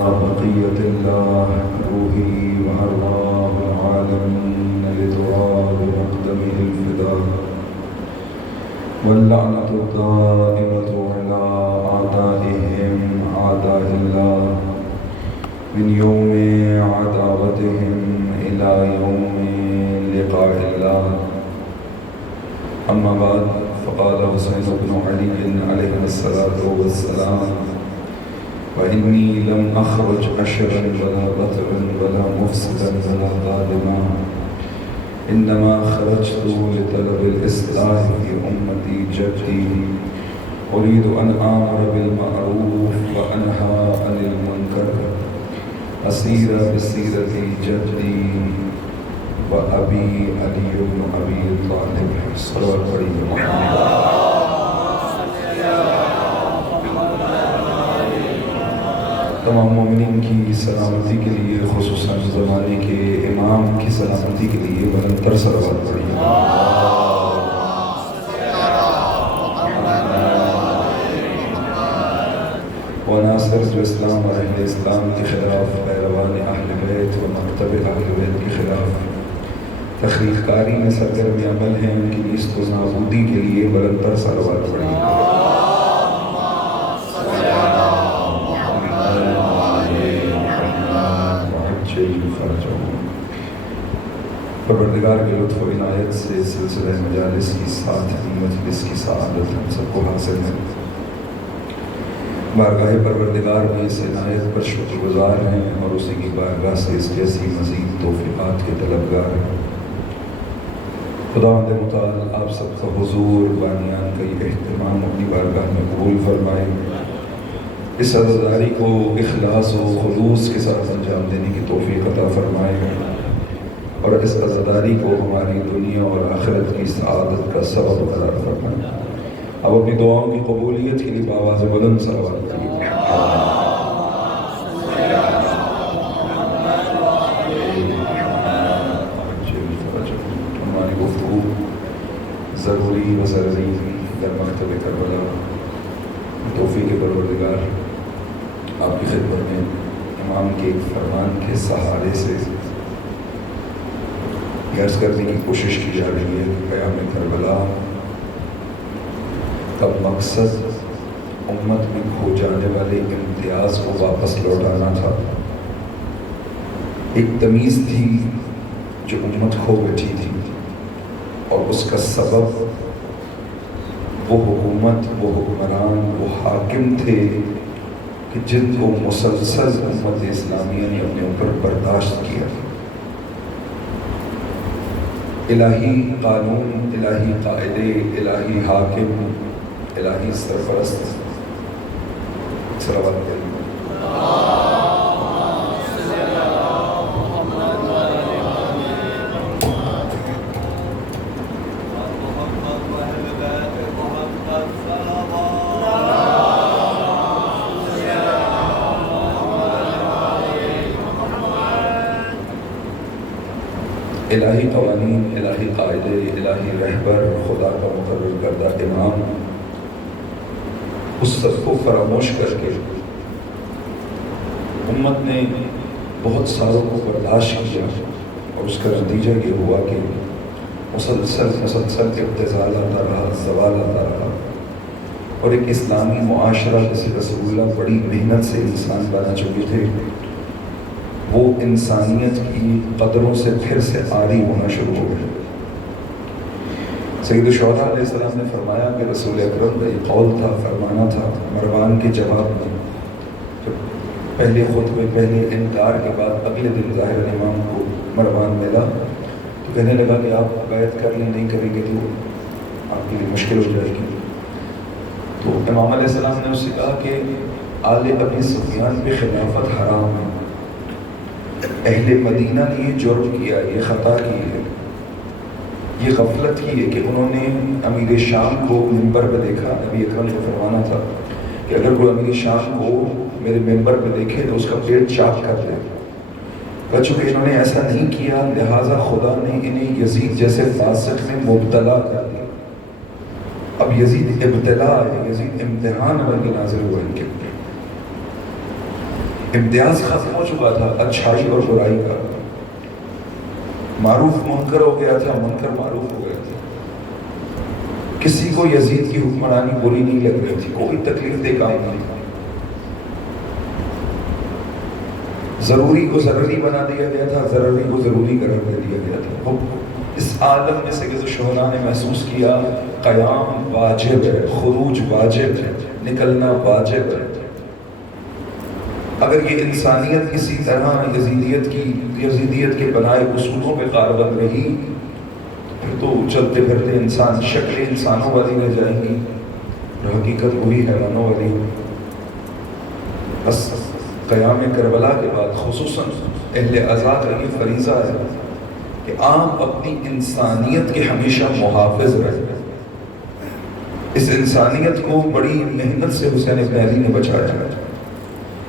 بقية الله روحي وأرواح العالمين لتراب مقدمه الفداء واللعنة الدائمة على أعدائهم أعداء الله من يوم عداوتهم إلى يوم لقاء الله. أما بعد، فقال حسين بن علي عليه الصلاة والسلام: وإني لم أخرج أشرا ولا بطرا ولا مفسدا ولا ظالما، إنما خرجت لطلب الإصلاح في أمتي جدي، أريد أن آمر بالمعروف وأنهى عن المنكر، أسير بسيرة جدي وأبي علي بن أبي طالب. صلوات پڑھیے تمام مومنین کی سلامتی کے لیے، خصوصاً زمانے کے امام کی سلامتی کے لیے بلندتر صلوات پڑھیے. عناصر جو اسلام اور اہل اسلام کے خلاف، پیروان اہل بیت و مکتب اہل بیت کے خلاف تخریق کاری میں سرگرم عمل ہیں، ان کی نیست و نابودی کے لیے بلندتر صلوات پڑھیے. پروردگار کے لطف و عنایت سے سلسلہ مجالس کی ساتویں مجلس کی سعادت ہم سب کو حاصل ہے. بارگاہ پروردگار میں اس عنایت پر شکر گزار ہیں اور اسی کی بارگاہ سے اس جیسی مزید توفیقات کے طلبگار ہیں. خداوند متعال آپ سب کا حضور بانیان کا یہ اہتمام اپنی بارگاہ میں قبول فرمائے. اس عزاداری کو اخلاص و خلوص کے ساتھ انجام دینے کی توفیق عطا فرمائے اور اس عزاداری کو ہماری دنیا اور آخرت کی سعادت کا سبب قرار فرمائے. اب اپنی دعاؤں کی قبولیت کے لیے بآواز بلند صلوات کریے. ہماری گفتگو ضروری و ضروری در مکتب کربلا. توفیق پروردگار آپ کی خدمت میں امام کے ایک فرمان کے سہارے سے عرض کرنے کی کوشش کی جا رہی ہے کہ قیام کربلا کا مقصد امت میں کھو جانے والے امتیاز کو واپس لوٹانا تھا. ایک تمیز تھی جو امت کھو بیٹھی تھی، اور اس کا سبب وہ حکومت، وہ حکمران، وہ حاکم تھے کہ جن کو مسلسل امت اسلامیہ نے اپنے اوپر برداشت کیا. الہی قانون، الہی قاعدے، الہی حاکم، الہی سرپرست. صلوات پڑھیے. الہی قوانین، الہی قاعدے، الہی رہبر، خدا کا مقرر کردہ امام، اس سب کو فراموش کر کے امت نے بہت سالوں کو برداشت کیا، اور اس کا نتیجہ یہ ہوا کہ مسلسل ابتذال آتا رہا، زوال آتا رہا، اور ایک اسلامی معاشرہ جسے رسول اللہ بڑی محنت سے انسان بنا چکے تھے، وہ انسانیت کی قدروں سے پھر سے عاری ہونا شروع ہو گئے. سید الشہداء علیہ السلام نے فرمایا کہ رسول اکرم کا یہ قول تھا، فرمانا تھا مروان کے جواب میں، جب پہلے خطبے، پہلے انکار کے بعد اگلے دن ظاہر امام کو مروان ملا تو کہنے لگا کہ آپ بیعت کر لیں، نہیں کریں گے تو آپ کے لیے مشکل ہو جائے گی. تو امام علیہ السلام نے اس سے کہا کہ آل ابی سفیان پہ خلافت حرام ہے. اہل مدینہ نے یہ جرم کیا، یہ خطا کی ہے، یہ غفلت کی ہے کہ انہوں نے امیر شام کو منبر پہ دیکھا. نبی اکرم کو فرمانا تھا کہ اگر کوئی امیر شام کو میرے منبر پہ دیکھے تو اس کا پیٹ چاک کر دے. چونکہ انہوں نے ایسا نہیں کیا، لہٰذا خدا نے انہیں یزید جیسے فاسق میں مبتلا کر دیا. اب یزید ابتلا ہے، یزید امتحان بن کے نازل ہوا ان کے اوپر. امتیاز ختم ہو چکا تھا اچھائی اور برائی کا، معروف منکر ہو گیا تھا، منکر معروف ہو گیا تھا، کسی کو یزید کی حکمرانی بری نہیں لگ رہی تھی، کوئی تکلیف دہ کام نہیں تھا، ضروری کو ضروری بنا دیا گیا تھا، ضروری کو ضروری قرار دے دیا گیا تھا۔ اس عالم میں سید الشہداء نے محسوس کیا قیام واجب ہے، خروج واجب ہے، نکلنا واجب ہے۔ اگر یہ انسانیت کسی طرح یزیدیت کے بنائے اصولوں پہ کاربند رہی پھر تو چلتے پھرتے انسان شکل انسانوں والی رہ جائیں گی اور حقیقت وہی حیوانوں والی۔ بس قیام کربلا کے بعد خصوصاً اہل عزا کا یہ فریضہ ہے کہ آپ اپنی انسانیت کے ہمیشہ محافظ رہیں۔ اس انسانیت کو بڑی محنت سے حسین ابن علی نے بچایا ہے،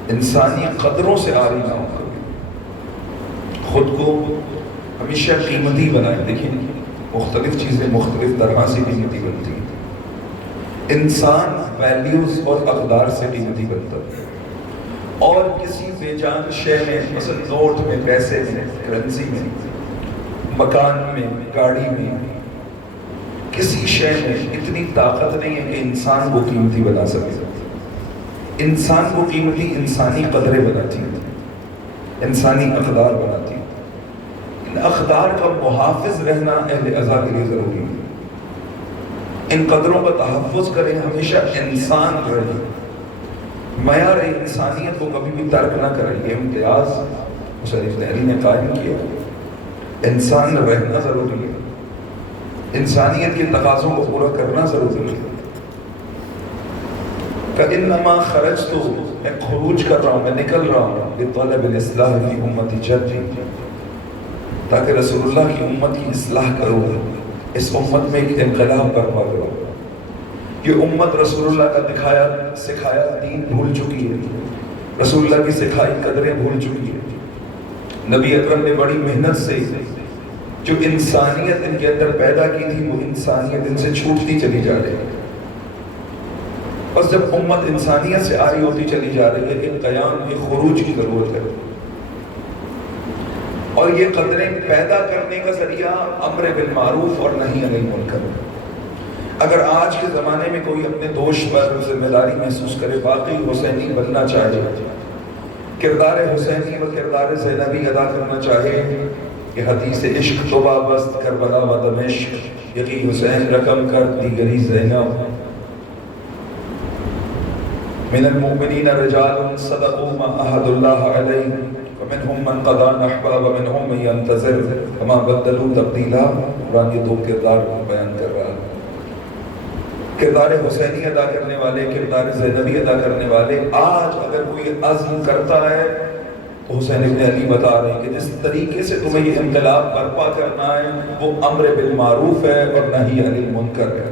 انسانی قدروں سے عاری نہ ہو کبھی، خود کو ہمیشہ قیمتی بنائیں۔ دیکھیں مختلف چیزیں مختلف طرح سے قیمتی بنتی ہیں، انسان ویلیوز اور اقدار سے قیمتی بنتا ہے، اور کسی بے جان شے میں مثلا نوٹ میں، پیسے میں، کرنسی میں، مکان میں، گاڑی میں، کسی شے میں اتنی طاقت نہیں ہے کہ انسان کو قیمتی بنا سکے۔ انسان کو قیمتی انسانی قدریں بناتی ہیں، انسانی اقدار بناتی ہیں۔ ان اقدار کا محافظ رہنا اہل عزا کے لیے ضروری ہے۔ ان قدروں کا تحفظ کریں، ہمیشہ انسان رہیں، معیار انسانیت کو کبھی بھی ترک نہ کریں۔ یہ امتیاز حسین ابن علی نے قائم کیا، انسان رہنا ضروری ہے، انسانیت کے تقاضوں کو پورا کرنا ضروری ہے۔ فَإِنَّمَا خَرَجْتُ، میں خروج کر رہا ہوں، میں نکل رہا ہوں، لِطَلَبِ الْإِصْلَاحِ فِي أُمَّتِ جَدِّي، تاکہ رسول اللہ کی امت کی اصلاح کروں، اس امت میں ایک انقلاب برپا کروں۔ یہ امت رسول اللہ کا دکھایا سکھایا دین بھول چکی ہے، رسول اللہ کی سکھائی قدریں بھول چکی ہے۔ نبی اکرم نے بڑی محنت سے جو انسانیت ان کے اندر پیدا کی تھی وہ انسانیت ان سے چھوٹتی چلی جا رہی ہے۔ بس جب امت انسانیت سے آری ہوتی چلی جا رہی ہے، ایک قیام، ایک خروج کی ضرورت ہے، اور یہ قدریں پیدا کرنے کا ذریعہ امر بالمعروف اور نہی عن المنکر۔ اگر آج کے زمانے میں کوئی اپنے دوش پر ذمہ داری محسوس کرے، واقعی حسینی بننا چاہے، کردار حسینی و کردار زینبی ادا کرنا چاہے، کہ حدیث عشق تو وابست کربلا و دمشق، یقی حسین رقم کر دیگری زینب، من المؤمنین رجال صدقوا ما عاهدوا الله علیہ ومنهم من قضى نحبه ومنهم من ينتظر وما بدلوا تبدیلا۔ قرآن یہ دو کردار بیان کر رہا ہے، کردار حسینی ادا کرنے والے، کردار زینبی ادا کرنے والے۔ آج اگر کوئی عزم کرتا ہے تو حسین ابن علی بتا رہے ہیں کہ جس طریقے سے تمہیں یہ انقلاب برپا کرنا ہے وہ امر بالمعروف ہے اور نہی عن المنکر ہے۔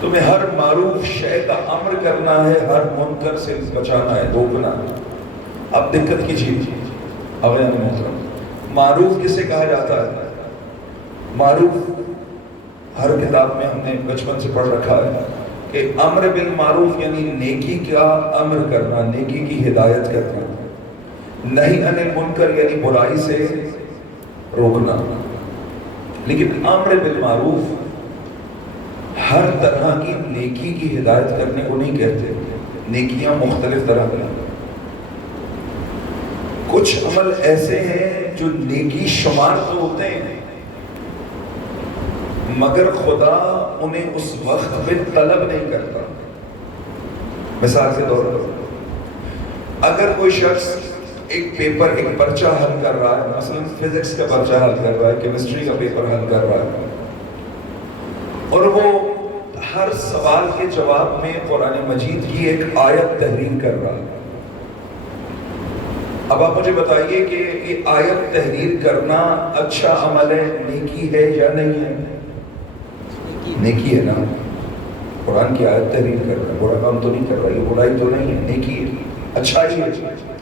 تمہیں ہر معروف شے کا امر کرنا ہے، ہر منکر سے بچانا ہے، روکنا ہے۔ اب دقت کیجیے اغیان محترم، معروف کسے کہا جاتا ہے؟ معروف ہر کتاب میں ہم نے بچپن سے پڑھ رکھا ہے کہ امر بالمعروف یعنی نیکی کا امر کرنا، نیکی کی ہدایت کرنا، نہی عن المنکر یعنی برائی سے روکنا۔ لیکن امر بالمعروف ہر طرح کی نیکی کی ہدایت کرنے کو نہیں کہتے، نیکیاں مختلف طرح کی، کچھ عمل ایسے ہیں جو نیکی شمار تو ہوتے ہیں مگر خدا انہیں اس وقت میں طلب نہیں کرتا۔ مثال کے طور پر اگر کوئی شخص ایک پیپر، ایک پرچہ حل کر رہا ہے، مثلا فزکس کا پرچہ حل کر رہا ہے، کیمسٹری کا پیپر حل کر رہا ہے، اور وہ ہر سوال کے جواب میں قرآن مجید کی ایک آیت تحریر کر رہا ہے۔ اب آپ مجھے بتائیے کہ یہ آیت تحریر کرنا اچھا عمل ہے، نیکی ہے یا نہیں ہے؟ نیکی ہے نا، قرآن کی آیت تحریر کر رہا ہے، برا کام تو نہیں کر رہا، یہ برائی تو نہیں ہے، نیکی ہے، اچھا ہی ہے،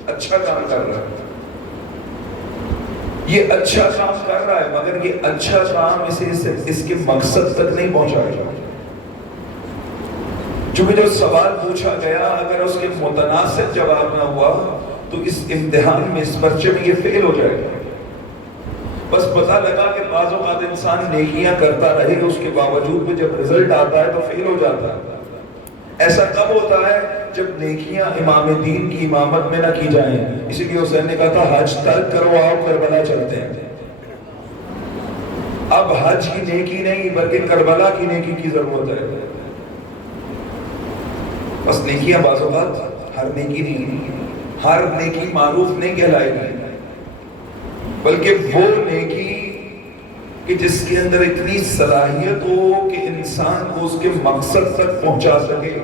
اچھا کام کر رہا ہے، یہ اچھا کام کر رہا ہے، مگر یہ اچھا کام اسے اس کے مقصد تک نہیں پہنچائے گا۔ چونکہ جو سوال پوچھا گیا اگر اس کے متناسب جواب نہ ہوا تو اس امتحان میں، اس پرچے میں یہ فیل ہو جائے گا۔ بس پتہ لگا کہ بعض اوقات انسان نیکیاں کرتا رہے، اس کے باوجود بھی جب رزلٹ آتا ہے تو فیل ہو جاتا ہے۔ ایسا کب ہوتا ہے؟ جب نیکیاں امام دین کی امامت میں نہ کی جائیں۔ اسی لیے حسین نے کہا تھا حج ترک کرو، آؤ کربلا چلتے ہیں۔ اب حج کی نیکی نہیں بلکہ کربلا کی نیکی کی ضرورت ہے۔ بس نیکیاں بعض اوقات ہر نیکی نہیں، ہر نیکی معروف نہیں کہلائے گی، بلکہ وہ نیکی کہ جس کے اندر اتنی صلاحیت ہو کہ انسان کو اس کے مقصد تک پہنچا سکے،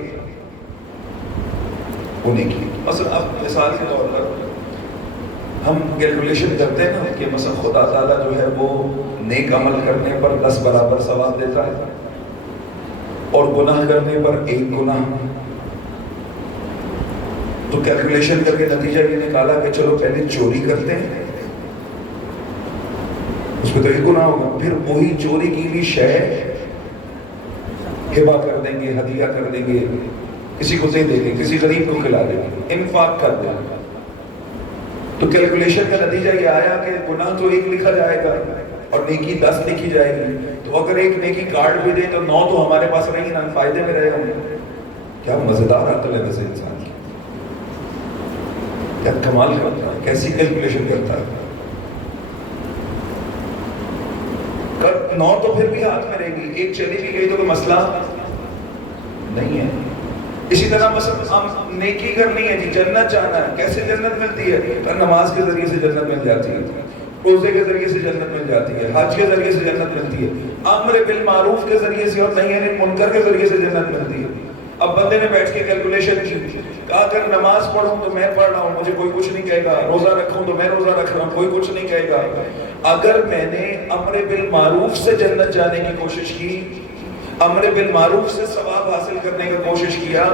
وہ نیکی۔ مثلا اب مثال کے طور پر ہم کیلکولیشن کرتے ہیں نا کہ مثلا خدا تعالیٰ جو ہے وہ نیک عمل کرنے پر 10 برابر ثواب دیتا ہے اور گناہ کرنے پر 1 گناہ۔ تو کیلکولیشن کر کے نتیجہ یہ نکالا کہ چلو پہلے چوری کرتے ہیں، اس پہ تو 1 گناہ ہوگا، پھر وہی چوری کی بھی شے ہبہ کر دیں گے، ہدیہ کر دیں گے، کسی کو دے دیں گے، کسی غریب کو کھلا دیں گے، انفاق کر دیں گے۔ تو کیلکولیشن کا نتیجہ یہ آیا کہ گناہ تو 1 لکھا جائے گا اور نیکی 10 لکھی جائے گی۔ تو اگر 1 نیکی کاٹ بھی دے تو 9 تو ہمارے پاس رہیں گے نا، فائدے میں رہے ہوں گے۔ کیا مزیدار عقل ہے ویسے انسان کی، کیا کمال کرتا ہے، کیسی کیلکولیشن کرتا ہے۔ 9 تو پھر بھی ہاتھ میں رہے گی، 1 چلی بھی گئی تو کوئی مسئلہ نہیں ہے۔ اسی طرح مثلا ہم نیکی کرنی ہے جی، جنت جانا ہے، کیسے جنت ملتی ہے؟ تو نماز کے ذریعے سے جنت مل جاتی ہے، روزے کے ذریعے سے جنت مل جاتی ہے، حج کے ذریعے سے جنت ملتی ہے، امر بالمعروف کے ذریعے سے اور نہی عن المنکر کے ذریعے سے جنت ملتی ہے۔ اب بندے نے بیٹھ کے کیلکولیشن کی، کہا اگر نماز پڑھوں تو میں پڑھ رہا ہوں، مجھے کوئی کچھ نہیں کہے گا، روزہ رکھوں تو میں روزہ رکھ رہا ہوں، کوئی کچھ نہیں کہے گا۔ اگر میں نے امر بالمعروف سے جنت جانے کی کوشش کی، امر بالمعروف سے ثواب حاصل کرنے کی کوشش کیا،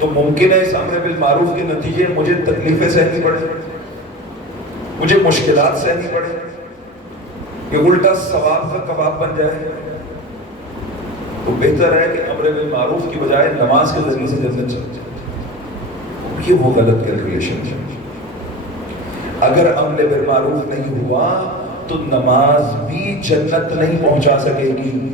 تو ممکن ہے اس امر بالمعروف کے نتیجے مجھے تکلیفیں سہنی پڑے، مجھے مشکلات سہنی پڑے، یہ الٹا ثواب کا کباب بن جائے۔ تو بہتر ہے کہ امر بالمعروف کی بجائے نماز کے ذریعے سے جنت چل جائے۔ یہ وہ غلط کیلکولیشن ہے۔ اگر امر بالمعروف نہیں ہوا تو نماز بھی جنت نہیں پہنچا سکے گی۔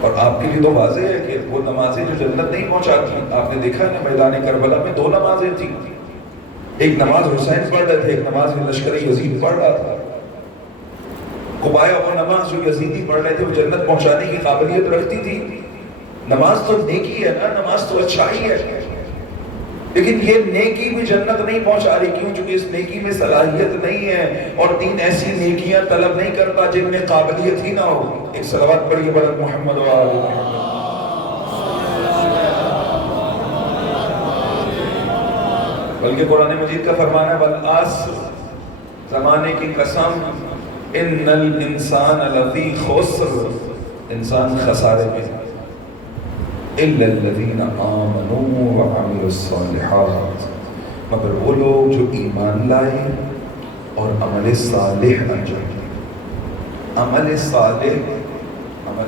اور آپ کے لیے تو واضح ہے کہ وہ نمازیں جو جنت نہیں پہنچاتی، آپ نے دیکھا ہے نا میدان کربلا میں 2 نمازیں تھیں، ایک نماز حسین پڑھ رہے تھے، ایک نماز لشکر یزید پڑھ رہا تھا۔ گویا وہ نماز جو یزیدی پڑھ رہے تھے وہ جنت پہنچانے کی قابلیت رکھتی تھی۔ نماز تو نیکی ہے نا، نماز تو اچھائی ہے، لیکن یہ نیکی بھی جنت نہیں پہنچا رہی۔ کیوں؟ چونکہ اس نیکی میں صلاحیت نہیں ہے، اور دین ایسی نیکیاں طلب نہیں کرتا جن میں قابلیت ہی نہ ہو۔ ایک صلوات پڑھیے برکت محمد و آل محمد۔ بلکہ قرآن مجید کا فرمانا ہے والعصر، زمانے کی قسم، ان الانسان لفی خسر، انسان خسارے میں، الا الذین آمنوا وعملوا الصالحات، مگر وہ لوگ جو ایمان لائے اور عمل صالح انجام دے۔ عمل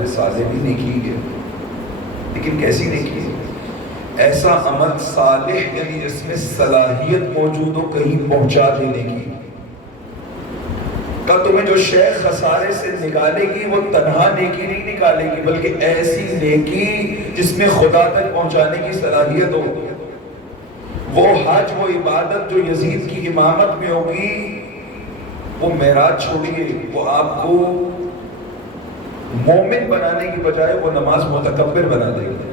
صالح بھی نیکی ہے، لیکن کیسی نیکی ہے؟ ایسا عمل صالح یعنی جس میں صلاحیت موجود ہو کہیں پہنچا دینے کی۔ کہ تمہیں جو شے خسارے سے نکالے گی وہ تنہا نیکی نہیں نکالے گی، بلکہ ایسی نیکی جس میں خدا تک پہنچانے کی صلاحیت ہو۔ وہ حج، وہ عبادت جو یزید کی امامت میں ہوگی، وہ معراج چھوڑیے، وہ آپ کو مومن بنانے کی بجائے وہ نماز متکبر بنا دے گی۔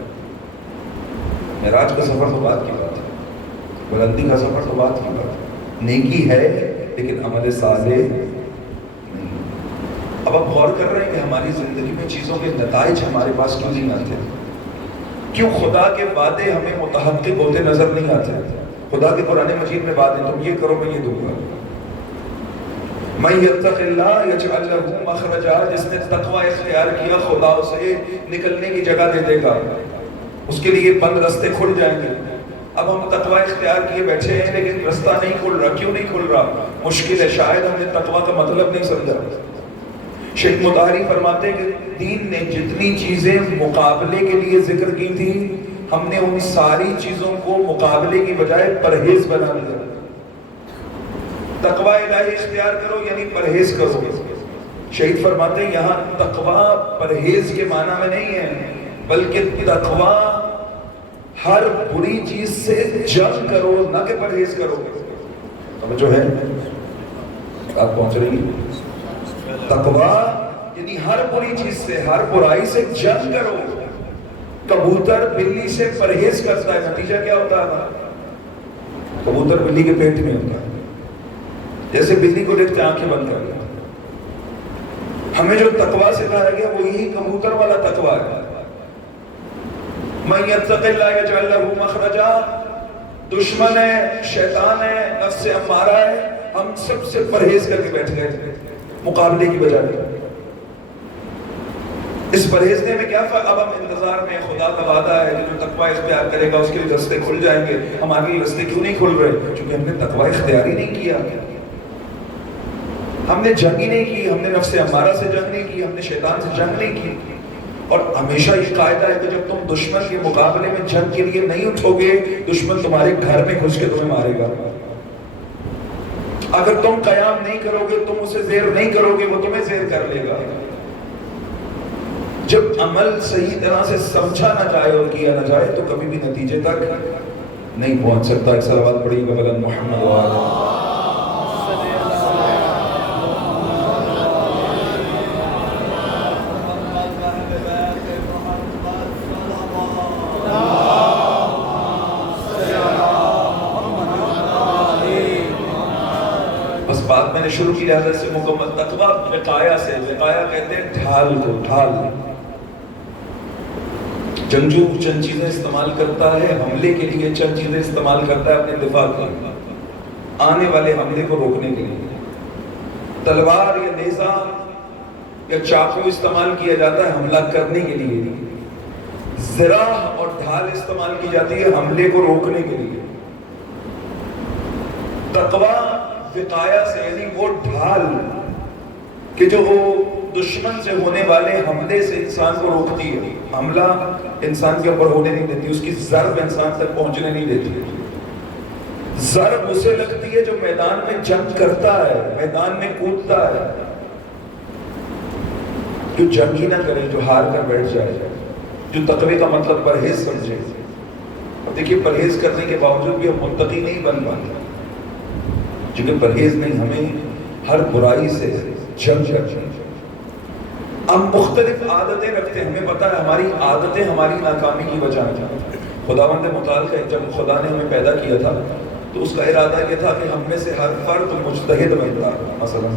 معراج کا سفر تو بات کی بات ہے، بلندی کا سفر تو بات کی بات ہے، نیکی ہے لیکن عمل صالح نہیں۔ اب آپ غور کر رہے ہیں کہ ہماری زندگی میں چیزوں کے نتائج ہمارے پاس کیوں نہیں آتے؟ کیوں خدا کے وعدے ہمیں متحقق ہوتے نظر نہیں آتے؟ خدا کے قرآن مجید میں بات ہے، تم یہ کرو میں یہ دوں گا۔ من یتق اللہ یجعل لہ مخرجا، جس نے تقوی اختیار کیا خدا اسے نکلنے کی جگہ دے دے گا، اس کے لیے بند رستے کھل جائیں گے۔ اب ہم تقوی اختیار کیے بیٹھے ہیں لیکن رستہ نہیں کھل رہا۔ کیوں نہیں کھل رہا؟ مشکل ہے، شاید ہم نے تقوی کا مطلب نہیں سمجھا، شیخ مطہری فرماتے ہیں کہ دین نے جتنی چیزیں مقابلے کے لیے ذکر کی تھی، ہم نے ان ساری چیزوں کو مقابلے کی بجائے پرہیز بنا لیا۔ تقوی الہی اختیار کرو یعنی پرہیز کرو۔ شہید فرماتے ہیں یہاں تقوی پرہیز کے معنی میں نہیں ہے، بلکہ تقوی ہر بری چیز سے جنگ کرو، نہ کہ پرہیز کرو۔ جو ہے آپ پہنچ رہی ہیں؟ تقوی یعنی ہر بری چیز سے، ہر برائی سے جنگ کرو۔ کبوتر بلی سے پرہیز کرتا ہے، نتیجہ کیا ہوتا ہے؟ کبوتر بلی کے پیٹ میں ہوتا ہے۔ جیسے بلی کو دیکھتے آنکھیں بند کر لیں۔ ہمیں جو تقوی سکھایا گیا وہ یہی کبوتر والا تقوی ہے۔ من یتق اللہ یجعل لہ مخرجا، دشمن ہے، شیطان ہے، نفس امارہ ہے، ہم سب سے پرہیز کر کے بیٹھ گئے مقابلے کی بجائے۔ اس پرہیز نے ہمیں کیا اب ہم انتظار میں، خدا کا وعدہ ہے کہ جو تقوی اختیار کرے گا اس کے لیے رستے کھل جائیں گے۔ ہمارے لیے رستے کیوں نہیں کھل رہے؟ کیونکہ ہم نے تقوی اختیار ہی نہیں کیا، ہم نے جنگ ہی نہیں کی، ہم نے نفس امارہ سے جنگ نہیں کی، ہم نے شیطان سے جنگ نہیں کی۔ اور ہمیشہ یہ قاعدہ ہے کہ جب تم دشمن کے مقابلے میں جنگ کے لیے نہیں اٹھو گے، دشمن تمہارے گھر میں گھس کے تمہیں مارے گا۔ اگر تم قیام نہیں کرو گے، تم اسے زیر نہیں کرو گے، وہ تمہیں زیر کر لے گا۔ جب عمل صحیح طرح سے سمجھا نہ جائے اور کیا نہ جائے تو کبھی بھی نتیجے تک نہیں پہنچ سکتا۔ ایک صلوات پڑھیے گا بلند محمد وآلہ۔ بات میں نے شروع کی حضرت سے مکمل تقوی وقایا سے، وقایا کہتے ہیں ڈھال کو، ڈھال۔ جنگجو چند چیزیں استعمال کرتا ہے حملے کے لیے، چند چیزیں استعمال کرتا ہے اپنے دفاع کے لیے، آنے والے حملے کو روکنے کے لیے۔ تلوار یا نیزہ یا چاقو استعمال کیا جاتا ہے حملہ کرنے کے لیے، زراح اور ڈھال استعمال کی جاتی ہے حملے کو روکنے کے لیے۔ تقوی وقایا سے یعنی وہ ڈھال کہ جو دشمن سے ہونے والے حملے سے انسان کو روکتی ہے، حملہ انسان کے اوپر ہونے نہیں دیتی، اس کی ضرب انسان تک پہنچنے نہیں دیتی۔ ضرب اسے لگتی ہے جو میدان میں جنگ کرتا ہے، میدان میں کودتا ہے، جو جنگ ہی نہ کرے، جو ہار کر بیٹھ جائے، جو تقوی کا مطلب پرہیز سمجھے۔ اب دیکھیے پرہیز کرنے کے باوجود بھی ہم متقی نہیں بن پاتے، کیونکہ پرہیز نہیں، ہمیں ہر برائی سے جنگ کرنا۔ ہم مختلف عادتیں رکھتے ہیں، ہمیں پتہ ہے ہماری عادتیں ہماری ناکامی کی وجہ ہیں۔ خداوند متعال کا جب خدا نے ہمیں پیدا کیا تھا تو اس کا ارادہ یہ تھا کہ ہم میں سے ہر فرد مجتہد بنتا، مثلا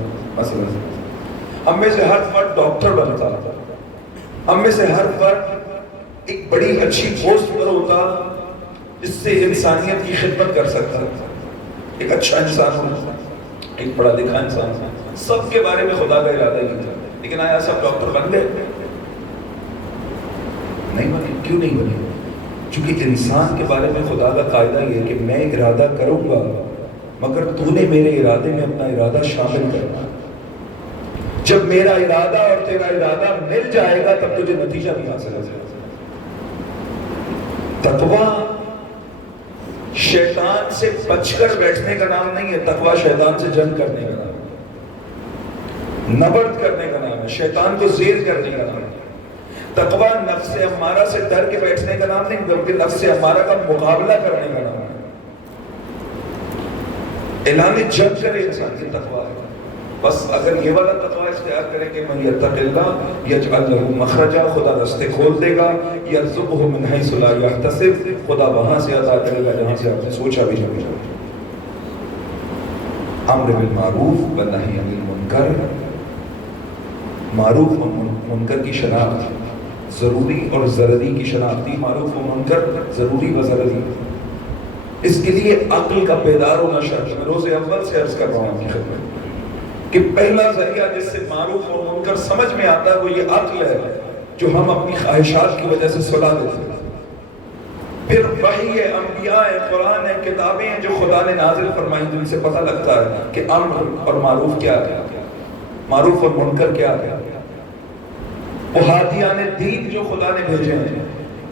ہم میں سے ہر فرد ڈاکٹر بنتا، ہم میں سے ہر فرد ایک بڑی اچھی پوسٹ پر ہوتا جس سے انسانیت کی خدمت کر سکتا، ایک اچھا انسان ہونا، ایک پڑھا لکھا انسان ہونا۔ سب کے بارے میں خدا کا ارادہ ہی تھا، لیکن آیا سب ڈاکٹر بن گئے؟ نہیں بنے۔ کیوں نہیں بنے؟ چونکہ انسان کے بارے میں خدا کا قاعدہ یہ ہے کہ میں ارادہ کروں گا مگر تو نے میرے ارادے میں اپنا ارادہ شامل کرنا۔ جب میرا ارادہ اور تیرا ارادہ مل جائے گا تب تجھے نتیجہ بھی حاصل ہو جائے گا۔ تقوی شیطان سے بچ کر بیٹھنے کا نام نہیں ہے، تقوی شیطان سے جنگ کرنے کا نام ہے، نبرد کرنے کا نام ہے، شیطان کو زیر کرنے کا نام ہے۔ تقوی نفس امارہ سے ڈر کے بیٹھنے کا نام نہیں بلکہ نفس امارہ کا مقابلہ کرنے کا نام ہے۔ اعلان جنگ کرے انسان کی تقوی ہے۔ بس اگر یہ والا تقوی اختیار کریں کہ من یتق اللہ یجعل لہ مخرجا، خدا رستے کھول دے گا، یرزقہ من حیث لا یحتسب، خدا وہاں سے عطا کرے گا جہاں سے آپ نے سوچا بھی نہیں۔ امر بالمعروف والنہی عن المنکر، معروف و منکر کی شناخت ضروری اور ضروری کی شناخت، معروف و منکر ضروری و ضروری، اس کے لیے عقل کا بیدار ہونا شرط ہے۔ میں روز اول سے عرض کر رہا ہوں آپ کی خدمت کہ پہلا ذریعہ جس سے معروف اور منکر سمجھ میں آتا ہے وہ یہ عقل ہے جو ہم اپنی خواہشات کی وجہ سے سلا دیتے ہیں۔ پھر وحی ہے، انبیاء ہے، قرآن ہے، کتابیں ہیں جو خدا نے نازل فرمائی، جن سے پتہ لگتا ہے کہ امر اور معروف کیا ہے، معروف اور منکر کیا ہے۔ وہ ہادیان دین جو خدا نے بھیجے ہیں.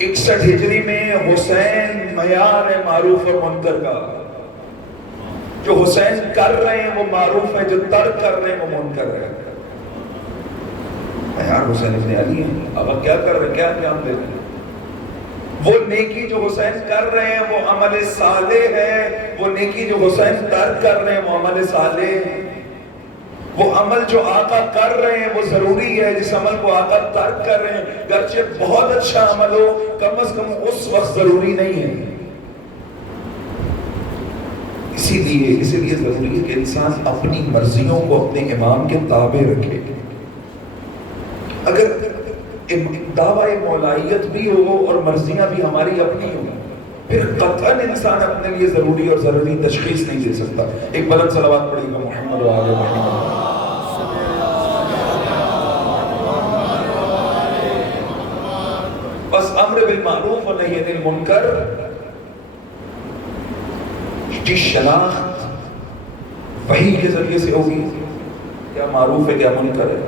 61 ہجری میں حسین معیار ہے معروف اور منکر کا. جو حسین کر رہے ہیں وہ معروف ہے، جو ترک کر رہے ہیں وہ منکر ہے. معیار حسین ابن علی ہیں. اب کیا کر رہے ہیں، کیا انجام دے رہے ہیں؟ وہ نیکی جو حسین کر رہے ہیں وہ عمل صالح ہے، وہ نیکی جو حسین ترک کر رہے ہیں وہ عمل صالح ہے. وہ عمل جو آقا کر رہے ہیں وہ ضروری ہے، جس عمل کو آقا ترک کر رہے ہیں گرچہ بہت اچھا عمل ہو کم از کم اس وقت ضروری نہیں ہے. اسی لیے ضروری ہے کہ انسان اپنی مرضیوں کو اپنے امام کے تابع رکھے. اگر دعوی مولائیت بھی ہو اور مرضیاں بھی ہماری اپنی ہوں پھر قطعاً انسان اپنے لیے ضروری اور ضروری تشخیص نہیں دے سکتا. ایک بلند صلوات پڑھیں گا محمد و آل محمد. بس امر بالمعروف و نہی عن المنکر کی شناخت وحی کے ذریعے سے ہوگی. کیا معروف ہے کیا منکر ہے.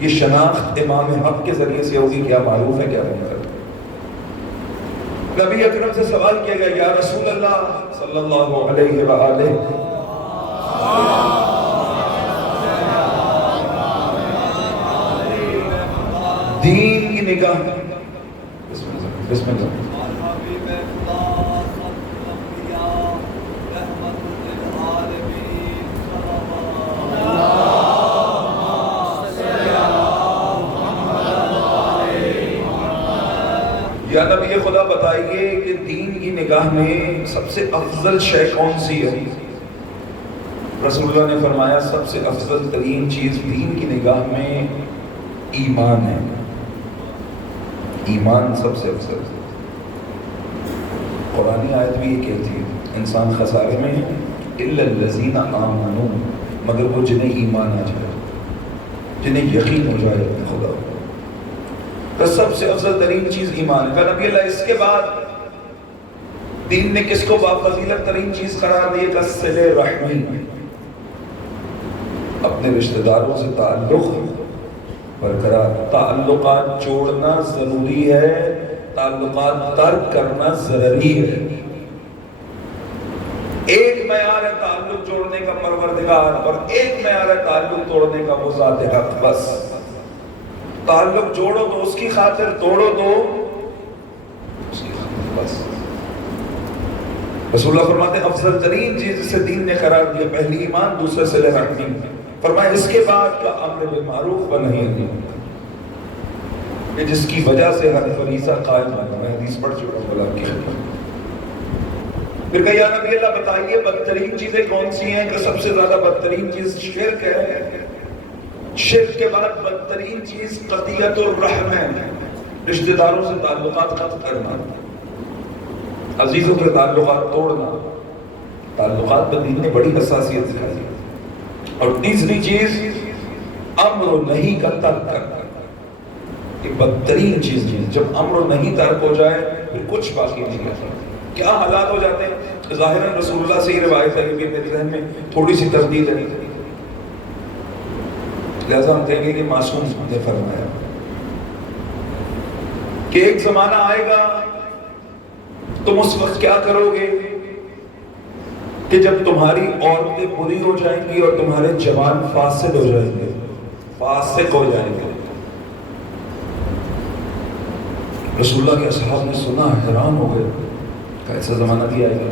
یہ شناخت امام حق کے ذریعے سے ہوگی، کیا معروف ہے کیا منکر ہے. نبی اکرم سے سوال کیا گیا یا رسول اللہ صلی اللہ علیہ وآلہ دین کی نگاہ بسم اللہ یا نبی خدا بتائیے کہ دین کی نگاہ میں سب سے افضل شے کون سی ہے. رسول اللہ نے فرمایا سب سے افضل ترین چیز دین کی نگاہ میں ایمان ہے. ایمان سب سے افضل. قرآنی آیت بھی یہ کہتی ہے انسان خسارے میں الا الذین آمنوا، مگر وہ جنہیں ایمان آ جائے، جنہیں یقین ہو جائے اپنے خدا. تو سب سے افضل ترین چیز ایمان ہے. نبی اللہ اس کے بعد دین نے کس کو بافضیلت ترین چیز قرار دیے کہ صلہ رحمی، اپنے رشتہ داروں سے تعلق برقرار. تعلقات جوڑنا ضروری ہے، تعلقات ترک کرنا ضروری ہے. ایک معیار ہے تعلق جوڑنے کا پروردگار اور ایک معیار ہے تعلق توڑنے کا وہ ذات حق. بس تعلق جوڑو تو اس کی خاطر، توڑو تو اس کی خاطر. بس رسول اللہ فرماتے ہیں افضل ترین چیز جسے دین نے قرار دیا پہلی ایمان، دوسرے صلہ رحمی. فرمایا اس کے بعد کا امر بالمعروف و نہی عن المنکر، کہ جس کی وجہ سے ہر فریضہ قائم ہوگا. میں حدیث پڑھ چکا ہوں اللہ کی. پھر کہا یا نبی اللہ بتائیے بدترین چیزیں کون سی ہیں. کہ سب سے زیادہ بدترین چیز شرک ہے. شرک کے بعد بدترین چیز قطیعت الرحم ہے، رشتہ داروں سے تعلقات قطع کرنا، عزیزوں کے تعلقات توڑنا. تعلقات پر دین نے بڑی حساسیت دکھائی. اور تیسری چیز امر و نہی کا ترک کرنا. یہ بدترین چیز ہے. جب امر و نہی ترک ہو جائے پھر کچھ باقی نہیں رہتا. کیا حالات ہو جاتے ہیں. ظاہراً رسول اللہ سے یہ روایت ہے کہ میرے ذہن میں تھوڑی سی تردید ہے، لہذا ہم کہیں گے کہ معصوم نے فرمایا کہ ایک زمانہ آئے گا تم اس وقت کیا کرو گے کہ جب تمہاری عورتیں بری ہو جائیں گی اور تمہارے جوان فاسد ہو جائیں گے، فاسق ہو جائیں گے. رسول اللہ کے اصحاب نے سنا، حیران ہو گئے کہ ایسا زمانہ بھی آئے گا.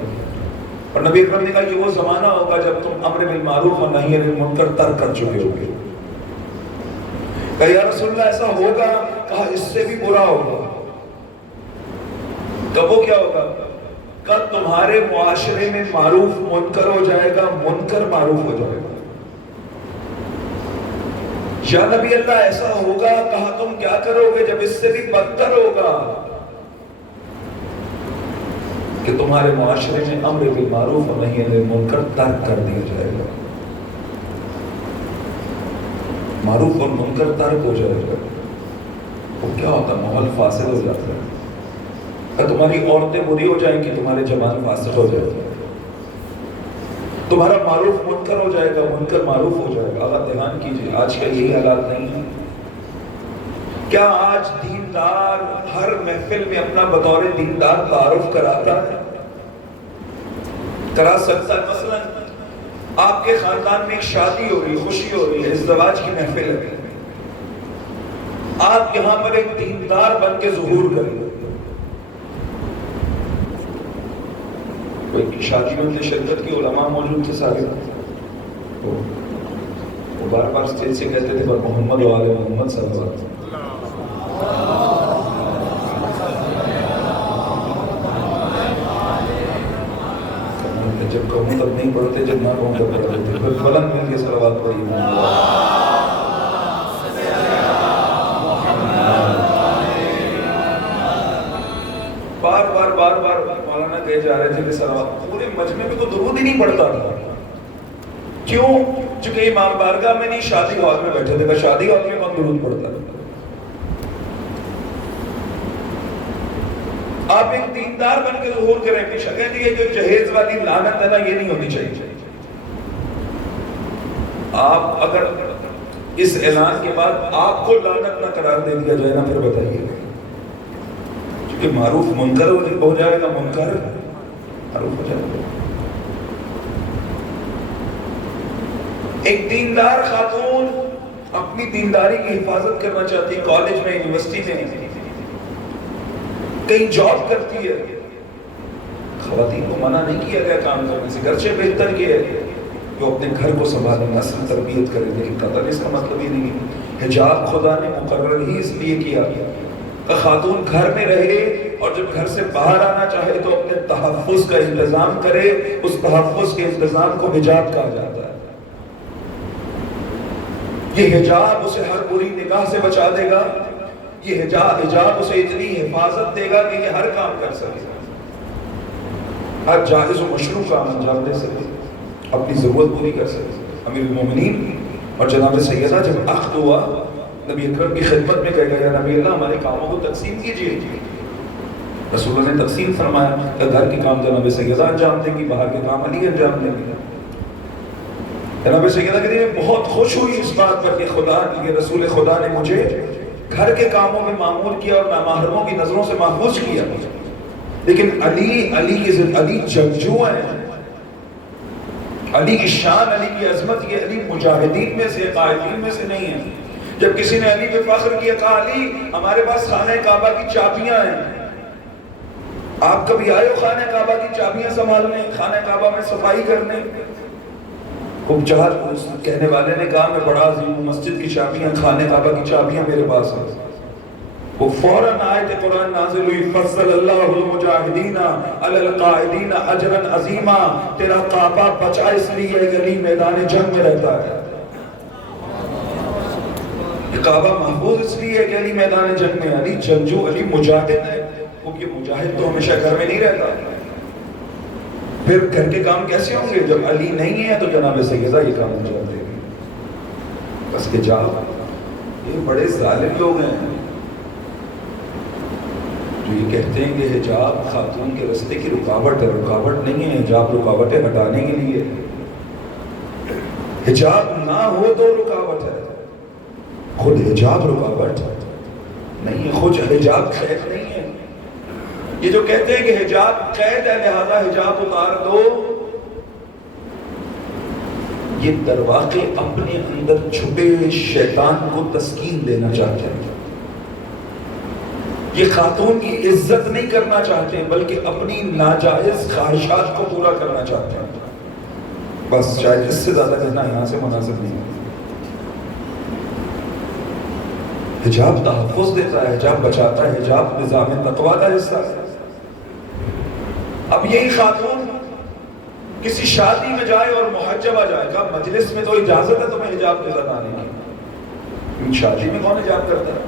اور نبی اکرم نے کہا کہ وہ زمانہ ہوگا جب تم امر بالمعروف اور نہی عن المنکر ترک کر چکے ہوگے. کہا یا رسول اللہ ایسا ہوگا. کہا اس سے بھی برا ہوگا. تب وہ کیا ہوگا؟ کل تمہارے معاشرے میں معروف منکر ہو جائے گا، منکر معروف ہو جائے گا. یا نبی اللہ ایسا ہوگا. کہا تم کیا کرو گے جب اس سے بھی بدتر ہوگا کہ تمہارے معاشرے میں امر بالمعروف اور نہی عن المنکر ترک کر دیا جائے گا. معروف اور منکر ترک ہو جائے گا. وہ کیا ہوتا ہے؟ ماحول فاسد ہو جاتا ہے. تمہاری عورتیں بری ہو جائیں گی، تمہارے جوان فاسق ہو جائے گا. تمہارا معروف منکر ہو جائے گا، منکر معروف ہو جائے گا. اگر دھیان کیجیے آج کل یہی حالات نہیں ہیں. کیا آج دیندار ہر محفل میں اپنا بطور دیندار تعارف کراتا ہے؟ کرا سکتا ہے؟ مثلا آپ کے خاندان میں ایک شادی ہو رہی ہے، خوشی ہو رہی ہے، ازدواج کی محفل ہے، آپ یہاں پر ایک دیندار بن کے ظہور کریں. کوئی شادی میں شرکت کی علماء موجود تھے سارے، وہ بار بار اسٹیج سے کہتے تھے پر محمد و آل محمد صلی اللہ علیہ وسلم. جب کہوں تب نہیں پڑھتے، جب نہ کہوں تب پڑھتے تھے. پھر بلند مل کے صلوات پڑھی. بار بار بار بار مولانا کہے جا رہے تھے کہ صلوات. پورے مجمع میں تو درود ہی نہیں پڑھتا تھا. کیوں؟ چونکہ امام بارگاہ میں نہیں، شادی ہال میں بیٹھے تھے. شادی ہال میں کون درود پڑھتا تھا؟ آپ ایک دیندار بن کے ظہور کریں. کہ شکل یہ جو جہیز والی لعنت ہے نا، یہ نہیں ہونی چاہیے. آپ اگر اس اعلان کے بعد آپ کو لعنت نہ قرار دے دیا جائے نا، پھر بتائیے. کہ معروف منکر ہو جائے گا، منکر معروف ہو جائے گا. ایک دیندار خاتون اپنی دینداری کی حفاظت کرنا چاہتی ہے، کالج میں، یونیورسٹی میں، کہیں جاب کرتی ہے. خواتین کو منع نہیں کیا گیا کام کرنے سے، گرچہ بہتر یہ ہے جو اپنے گھر کو سنبھالے، نسل تربیت کرے، لیکن قتل اس کا مطلب یہ نہیں ہے. حجاب خدا نے مقرر ہی اس لیے کیا کہ خاتون گھر میں رہے اور جب گھر سے باہر آنا چاہے تو اپنے تحفظ کا انتظام کرے. اس تحفظ کے انتظام کو حجاب کہا جاتا ہے. یہ حجاب اسے ہر بری نگاہ سے بچا دے گا. یہ حجاب اسے اتنی حفاظت دے گا کہ یہ ہر کام کر سکے، ہر جائز و مشروع کام انجام دے سکے، اپنی ضرورت پوری کر سکے. امیر المومنین اور جناب سیدہ جب عقد ہوا، نبی اکرم کی خدمت میں کہا گیا نبی اللہ ہمارے کاموں کو تقسیم کیجیے. رسول اللہ نے تقسیم فرمایا کہ گھر کے کام جناب سیدہ انجام دیں گی، باہر کے کام علی انجام دیں گی. جناب سیدہ کہتے ہیں بہت خوش ہوئی اس بات پر کہ خدا کہ رسول خدا نے مجھے گھر کے کاموں میں معمور کیا اور نامحرموں کی نظروں سے محفوظ کیا. لیکن علی جنگجو ہیں. علی کی شان، علی کی عظمت، یہ علی مجاہدین میں سے، قائدین میں سے نہیں ہے. جب کسی نے علی پہ فخر کیا، کہا علی ہمارے پاس خانہ کعبہ کی چابیاں ہیں، آپ کبھی آئے ہو خانہ کعبہ کی چابیاں سنبھالنے، خانہ کعبہ میں صفائی کرنے؟ خوب چہل اس کہنے والے نے کہا میں بڑا عظیم ہوں، مسجد کی چابیاں، خانہ کعبہ کی چابیاں میرے پاس ہیں. وہ فوراً آیت قرآن نازل ہوئی فضل اللہ المجاہدین علی القائدین اجرا عظیما. تیرا کعبہ بچا اس لیے کہ علی میدان جنگ میں رہتا ہے. یہ کعبہ محفوظ اس لیے کہ علی میدان جنگ میں، علی جنگجو، علی مجاہد ہے. کیونکہ مجاہد تو ہمیشہ گھر میں نہیں رہتا. پھر گھر کے کام کیسے ہوں گے جب علی نہیں ہے؟ تو جناب سیدہ یہ کام انجام دے گی. بس حجاب، یہ بڑے ظالم لوگ ہیں جو یہ کہتے ہیں کہ حجاب خاتون کے راستے کی رکاوٹ ہے. رکاوٹ نہیں ہے، حجاب رکاوٹیں ہٹانے کے لیے. حجاب نہ ہو تو رکاوٹ ہے، خود حجاب رکاوٹ نہیں ہے، خود حجاب قید نہیں ہے. یہ جو کہتے ہیں کہ حجاب قید ہے لہذا حجاب اتار دو، یہ در واقع اپنے اندر چھپے شیطان کو تسکین دینا چاہتے ہیں. یہ خاتون کی عزت نہیں کرنا چاہتے بلکہ اپنی ناجائز خواہشات کو پورا کرنا چاہتے ہیں. بس شاید اس سے زیادہ کہنا یہاں سے مناسب نہیں ہے. حجاب تحفظ دیتا ہے، حجاب بچاتا ہے، حجاب نظام تقویٰ کا حصہ ہے. اب یہی خاتون کسی شادی میں جائے اور محجبہ جائے گا، مجلس میں تو اجازت ہے تمہیں حجاب کے ساتھ آنے کی، شادی میں کون حجاب کرتا ہے؟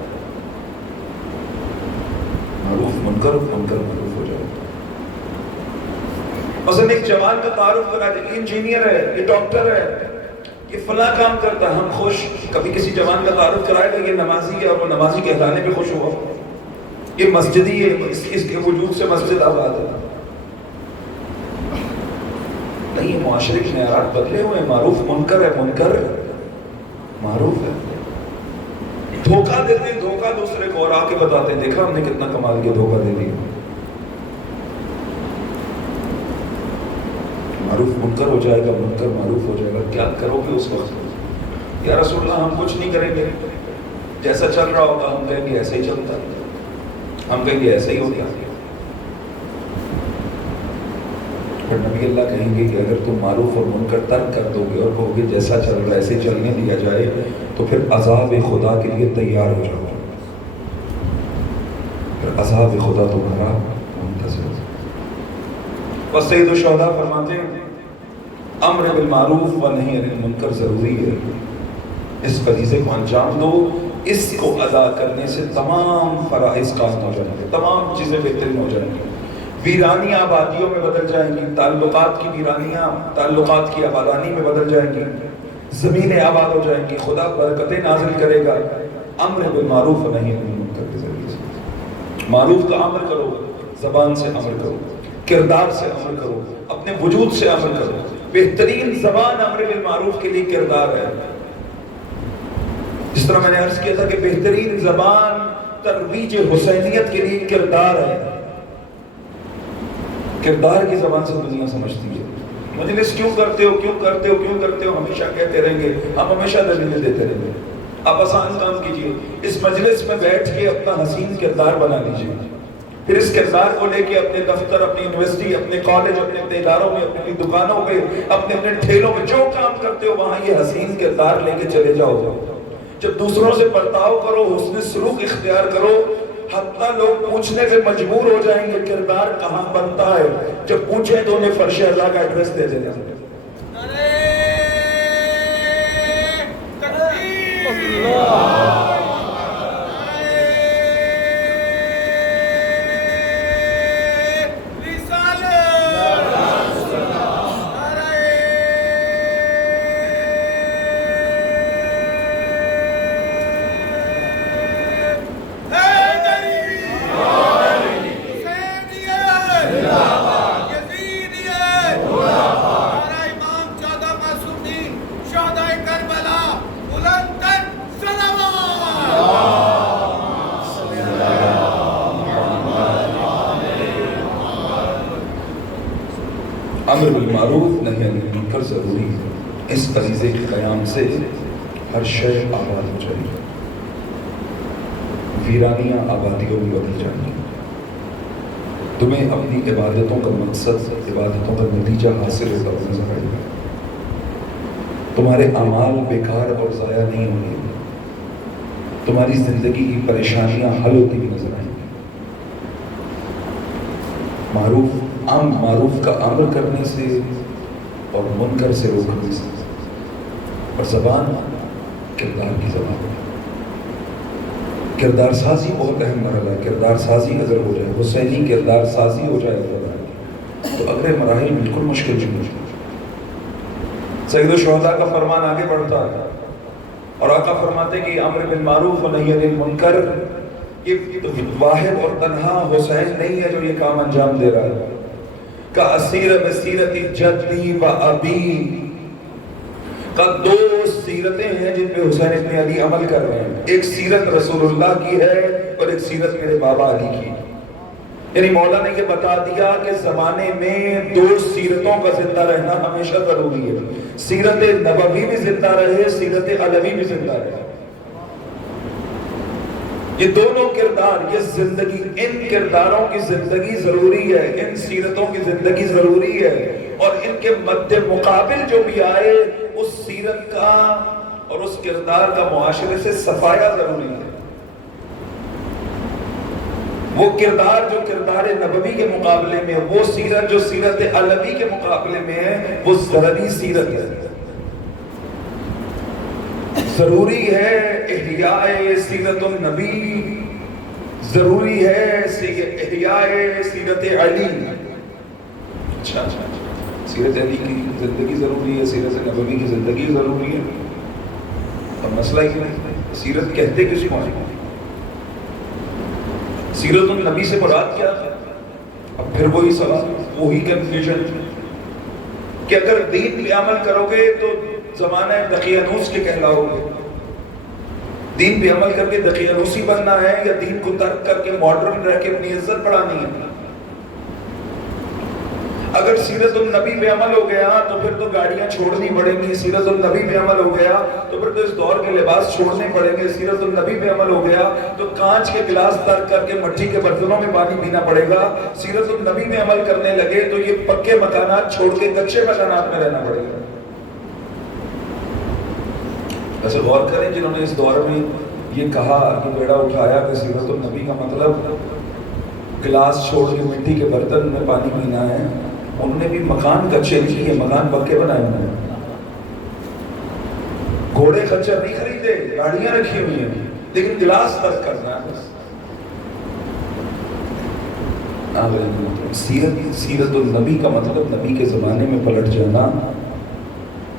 معروف منکر، منکر معروف ہو جائے. مثلا ایک جوان کا تعارف کرا دے، یہ انجینئر ہے، یہ ڈاکٹر ہے، یہ فلاں کام کرتا ہے، ہم خوش. کبھی کسی جوان کا تعارف کرائے گا یہ نمازی ہے اور وہ نمازی کہلانے پہ خوش ہوا. یہ مسجدی ہے، اس کے وجود سے مسجد آباد ہے. نہیں، معاشرے کے معیارات بدلے ہوئے ہیں. معروف منکر ہے، منکر معروف ہے. دھوکہ دیتے ہیں، دھوکہ دوسرے کو، اور آ کے بتاتے ہیں دیکھا ہم نے کتنا کمال کیا، دھوکہ دے دیا۔ معروف منکر ہو جائے گا، منکر معروف ہو جائے گا، کیا کرو گے اس وقت؟ یا رسول اللہ ہم کچھ نہیں کریں گے، جیسا چل رہا ہوگا ہم کہیں گے ایسے ہی چلتا ہے، ہم کہیں گے ایسے ہی ہو گیا۔ پر نبی اللہ کہیں گے کہ اگر تم معروف اور منکر ترک کر دو گے اور کہو گے جیسا چل رہا ہے ایسے چلنے دیا جائے، تو پھر عذاب خدا کے لیے تیار ہو جاؤ، پھر عذاب خدا تمہارا منتظر ہے۔ بس سید الشہداء فرماتے ہیں امر بالمعروف و نہی عن المنکر ضروری ہے، اس فریضے کو انجام دو، اس کو ادا کرنے سے تمام فرائض قائم ہو جائیں گے، تمام چیزیں بہترین ہو جائیں گی، ویرانیاں آبادیوں میں بدل جائیں گی، تعلقات کی ویرانیاں تعلقات کی آبادانی میں بدل جائیں گی، زمینیں آباد ہو جائیں گی، خدا برکتیں نازل کرے گا امر بالمعروف و نہی عن المنکر کے ذریعے سے۔ معروف کا امر کرو، زبان سے امر کرو، کردار سے عمل کرو، اپنے وجود سے عمل کرو۔ بہترین زبان امر بالمعروف کے لیے کردار ہے، جس طرح میں نے عرض کیا تھا کہ بہترین زبان ترویج حسینیت کے لیے کردار ہے۔ کردار کی زبان سے دنیا سمجھتی ہے۔ مجلس کیوں کرتے ہو، کیوں کرتے ہو، کیوں کرتے ہو، ہمیشہ کہتے رہیں گے، ہم ہمیشہ دلیلیں دیتے رہیں گے۔ آپ آسان کام کیجئے، اس مجلس میں بیٹھ کے اپنا حسین کردار بنا لیجئے، پھر اس کردار کو لے کے اپنے دفتر، اپنی یونیورسٹی، اپنے کالج، اپنے اداروں میں، اپنی دکانوں پہ، اپنے ٹھیلوں میں جو کام کرتے ہو وہاں یہ حسین کردار لے کے چلے جاؤ۔ جب دوسروں سے برتاؤ کرو، حسن سلوک اختیار کرو، حتیٰ لوگ پوچھنے سے مجبور ہو جائیں گے کردار کہاں بنتا ہے، جب پوچھیں تو انہیں فرش اللہ کا ایڈریس دے دینا۔ امر بالمعروف نہی عن المنکر ضروری ہے، اس فریضے کے قیام سے ہر شے آباد ہو جائے گی، ویرانیاں آبادیوں میں بدل جائیں گی، تمہیں اپنی عبادتوں کا مقصد، عبادتوں کا نتیجہ حاصل ہوتا ہوا نظر آئے گا، تمہارے اعمال بیکار اور ضائع نہیں ہوں گے، تمہاری زندگی کی پریشانیاں حل ہوتی ہوئی نظر آئیں گی۔ معروف کا امر کرنے سے اور منکر سے روکنے سے، اور زبان کردار کی زبان ہے۔ کردار سازی بہت اہم مرحلہ ہے، کردار سازی اگر ہو جائے، حسینی کردار سازی ہو جائے تو اگلے مراحل بالکل مشکل نہیں ہو جائے۔ سید الشہداء کا فرمان آگے بڑھتا ہے اور آقا فرماتے کہ امر بالمعروف و نہی عن المنکر یہ واحد اور تنہا حسین نہیں ہے جو یہ کام انجام دے رہا ہے، کا اسیر بسیرت جدی و ابی، کا دو سیرتیں ہیں جن پہ حسین ابن علی عمل کر رہے ہیں، ایک سیرت رسول اللہ کی ہے اور ایک سیرت میرے بابا علی کی۔ یعنی مولا نے یہ بتا دیا کہ زمانے میں دو سیرتوں کا زندہ رہنا ہمیشہ ضروری ہے، سیرت نبوی بھی زندہ رہے، سیرت علوی بھی زندہ رہے۔ یہ دونوں کردار، یہ زندگی، ان کرداروں کی زندگی ضروری ہے، ان سیرتوں کی زندگی ضروری ہے، اور ان کے مد مقابل جو بھی آئے اس سیرت کا اور اس کردار کا معاشرے سے صفایا ضروری ہے۔ وہ کردار جو کردار نبوی کے مقابلے میں، وہ سیرت جو سیرت علوی کے مقابلے میں ہے، وہ ضروری سیرت ہے۔ ضروری ہے احیاء سیرت النبی، ضروری ہے احیاء سیرت علی۔ اچھا سیرت علی کی زندگی ضروری ہے، سیرت نبوی کی زندگی ضروری ہے، اور مسئلہ ہی نہیں سیرت کہتے کس کو ہیں؟ سیرت النبی سے مراد کیا ہے؟ اب پھر وہی سوال، وہی کنفیوژن کہ اگر دین پہ عمل کرو گے تو زمانہ دقیانوس کے کہلاؤ گے، دین پہ عمل کر کے دقیانوسی بننا ہے یا دین کو ترک کر کے ماڈرن رہ کے اپنی عزت بڑھانی ہے؟ اگر سیرت النبی پہ عمل ہو گیا تو پھر تو گاڑیاں چھوڑنی پڑیں گی، سیرت النبی پہ عمل ہو گیا تو پھر تو اس دور کے لباس چھوڑنے پڑیں گے، سیرت النبی پہ عمل ہو گیا تو کانچ کے گلاس ترک کر کے مٹی کے برتنوں میں پانی پینا پڑے گا، سیرت النبی میں عمل کرنے لگے تو یہ پکے مکانات چھوڑ کے کچے مکانات میں رہنا پڑے گا۔ ایسے غور کریں جنہوں نے اس دور میں یہ کہا کہ بیڑا اٹھایا کہ سیرت النبی کا مطلب گلاس چھوڑ کے مٹی کے برتن میں پانی پینا ہے، انہوں نے بھی مکان کچے نہیں کیے، مکان پکے بنائے ہوئے ہیں۔ گھوڑے خچر نہیں خریدے، گاڑیاں رکھی ہوئی ہیں، لیکن گلاس ترک کرنا ہے بس۔ سیرت النبی کا مطلب نبی کے زمانے میں پلٹ جانا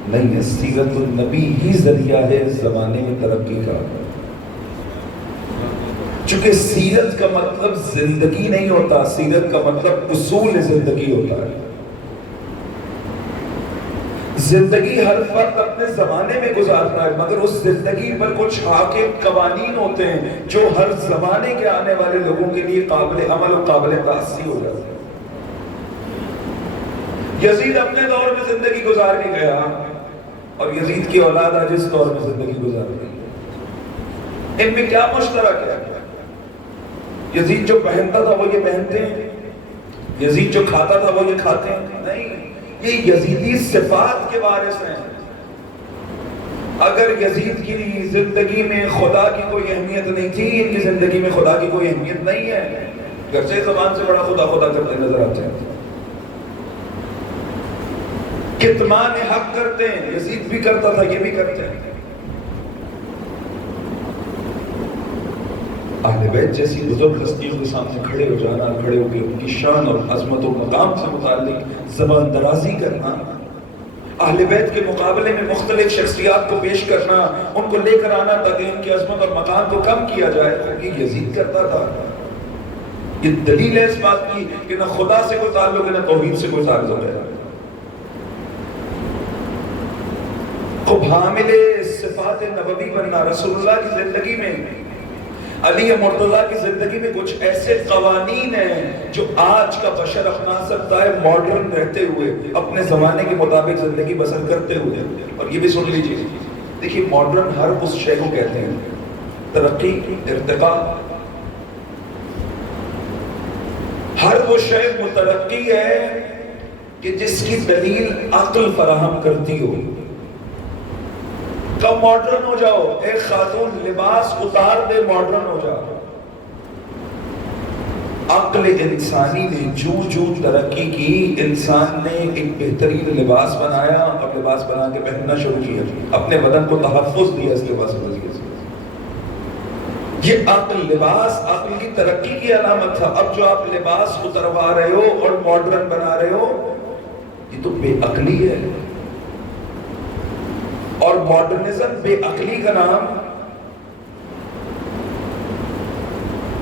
نہیں ہے، سیرت النبی ہی ذریعہ ہے اس زمانے میں ترقی کا۔ چونکہ سیرت کا مطلب زندگی نہیں ہوتا، سیرت کا مطلب اصول زندگی ہوتا ہے۔ زندگی ہر فرد اپنے زمانے میں گزارتا ہے، مگر اس زندگی پر کچھ حاکم قوانین ہوتے ہیں جو ہر زمانے کے آنے والے لوگوں کے لیے قابل عمل و قابل تأسی ہو جاتے ہیں۔ یزید اپنے دور میں زندگی گزار کے گیا اور یزید کی اولاد آج اس دور میں زندگی گزار رہی ہے۔ ان میں کیا مشترک ہے؟ یزید جو پہنتا تھا وہ یہ پہنتے ہیں، یزید جو کھاتا تھا وہ یہ کھاتے ہیں؟ نہیں، یہ یزیدی صفات کے وارث ہیں۔ اگر یزید کی زندگی میں خدا کی کوئی اہمیت نہیں تھی، ان کی زندگی میں خدا کی کوئی اہمیت نہیں ہے، گرچہ زبان سے بڑا خدا خدا کرتے نظر آتے ہیں، کتمان حق کرتے ہیں، یزید بھی کرتا تھا، یہ بھی کرتے ہیں۔ اہل بیت جیسی بزرگ ہستیوں کے سامنے کھڑے ہو جانا، کھڑے ہو کے ان کی شان اور عظمت و مقام سے متعلق زبان درازی کرنا، اہل بیت کے مقابلے میں مختلف شخصیات کو پیش کرنا، ان کو لے کر آنا تاکہ ان کی عظمت اور مقام کو کم کیا جائے، کیونکہ یزید کرتا تھا۔ یہ دلیل ہے اس بات کی کہ نہ خدا سے کوئی تعلق ہے، نہ توحید سے کوئی تعلق ہے۔ خوب حامل صفات نبوی بننا، رسول اللہ کی زندگی میں، علی مرتضیٰ کی زندگی میں کچھ ایسے قوانین ہیں جو آج کا بشر اپنا سکتا ہے ماڈرن رہتے ہوئے، اپنے زمانے کے مطابق زندگی بسر کرتے ہوئے۔ اور یہ بھی سن لیجئے، دیکھیے ماڈرن ہر اس شے کو کہتے ہیں، ترقی، ارتقاء، ہر وہ شے مترقی ہے کہ جس کی دلیل عقل فراہم کرتی ہو۔ کب ماڈرن ہو جاؤ؟ ایک خاتون لباس اتار دے ماڈرن ہو جاؤ۔ عقل انسانی نے جو ترقی کی، انسان نے ایک بہترین لباس بنایا اور لباس بنا کے پہننا شروع کیا، اپنے بدن کو تحفظ دیا اس لباس کے ذریعے سے۔ یہ عقل، لباس عقل کی ترقی کی علامت تھا۔ اب جو آپ لباس اتروا رہے ہو اور ماڈرن بنا رہے ہو، یہ تو بے عقلی ہے۔ اور ماڈرنزم بے عقلی کا نام،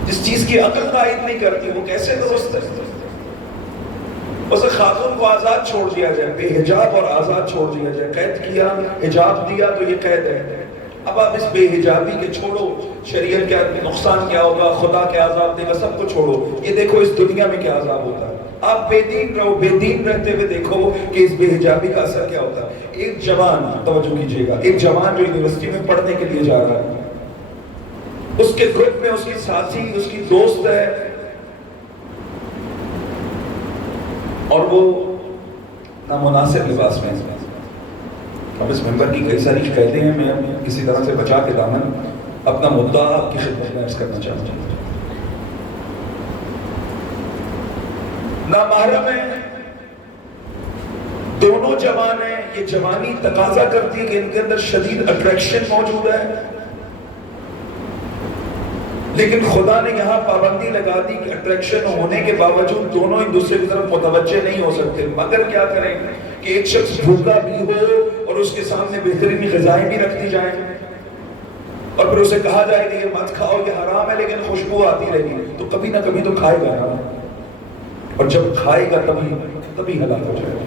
جس چیز کی عقل قائد نہیں کرتی وہ کیسے درست ہے؟ اسے خاتون کو آزاد چھوڑ دیا جائے، بے حجاب اور آزاد چھوڑ دیا جائے، قید کیا، حجاب دیا تو یہ قید ہے۔ اب آپ اس بے حجابی کے چھوڑو، شریعت کیا نقصان کیا ہوگا، خدا کیا عذاب دے گا، سب کو چھوڑو، یہ دیکھو اس دنیا میں کیا عذاب ہوتا ہے۔ آپ بے دین رہو، بے دین رہتے ہوئے دیکھو کہ اس بے حجابی کا اثر کیا ہوتا ہے۔ ایک جوان، توجہ کیجئے گا، ایک جوان جو یونیورسٹی میں پڑھنے کے لیے جا رہا ہے، اس کے گروپ میں اس کی ساتھی، اس کی دوست ہے، اور وہ نامناسب لباس میں ہے۔ اب اس ممبر کی کئی ساری شکایتیں ہیں، میں کسی طرح سے بچا کے دامن اپنا مدعا آپ کی خدمت میں عرض کرنا چاہتا ہوں۔ نامحرم ہے، دونوں جوان ہیں، یہ جوانی تقاضا کرتی ہے کہ ان کے اندر شدید اٹریکشن موجود ہے، لیکن خدا نے یہاں پابندی لگا دی کہ اٹریکشن ہونے کے باوجود دونوں ایک دوسرے کی طرف متوجہ نہیں ہو سکتے، مگر کیا کریں کہ ایک شخص بھوکا بھی ہو اور اس کے سامنے بہترین غذائیں بھی رکھتی جائیں، اور پھر اسے کہا جائے کہ یہ مت کھاؤ، یہ حرام ہے، لیکن خوشبو آتی رہے گی، تو کبھی نہ کبھی تو کھائے گا نا، اور جب کھائے گا تبھی ہلاک ہو جائے گا۔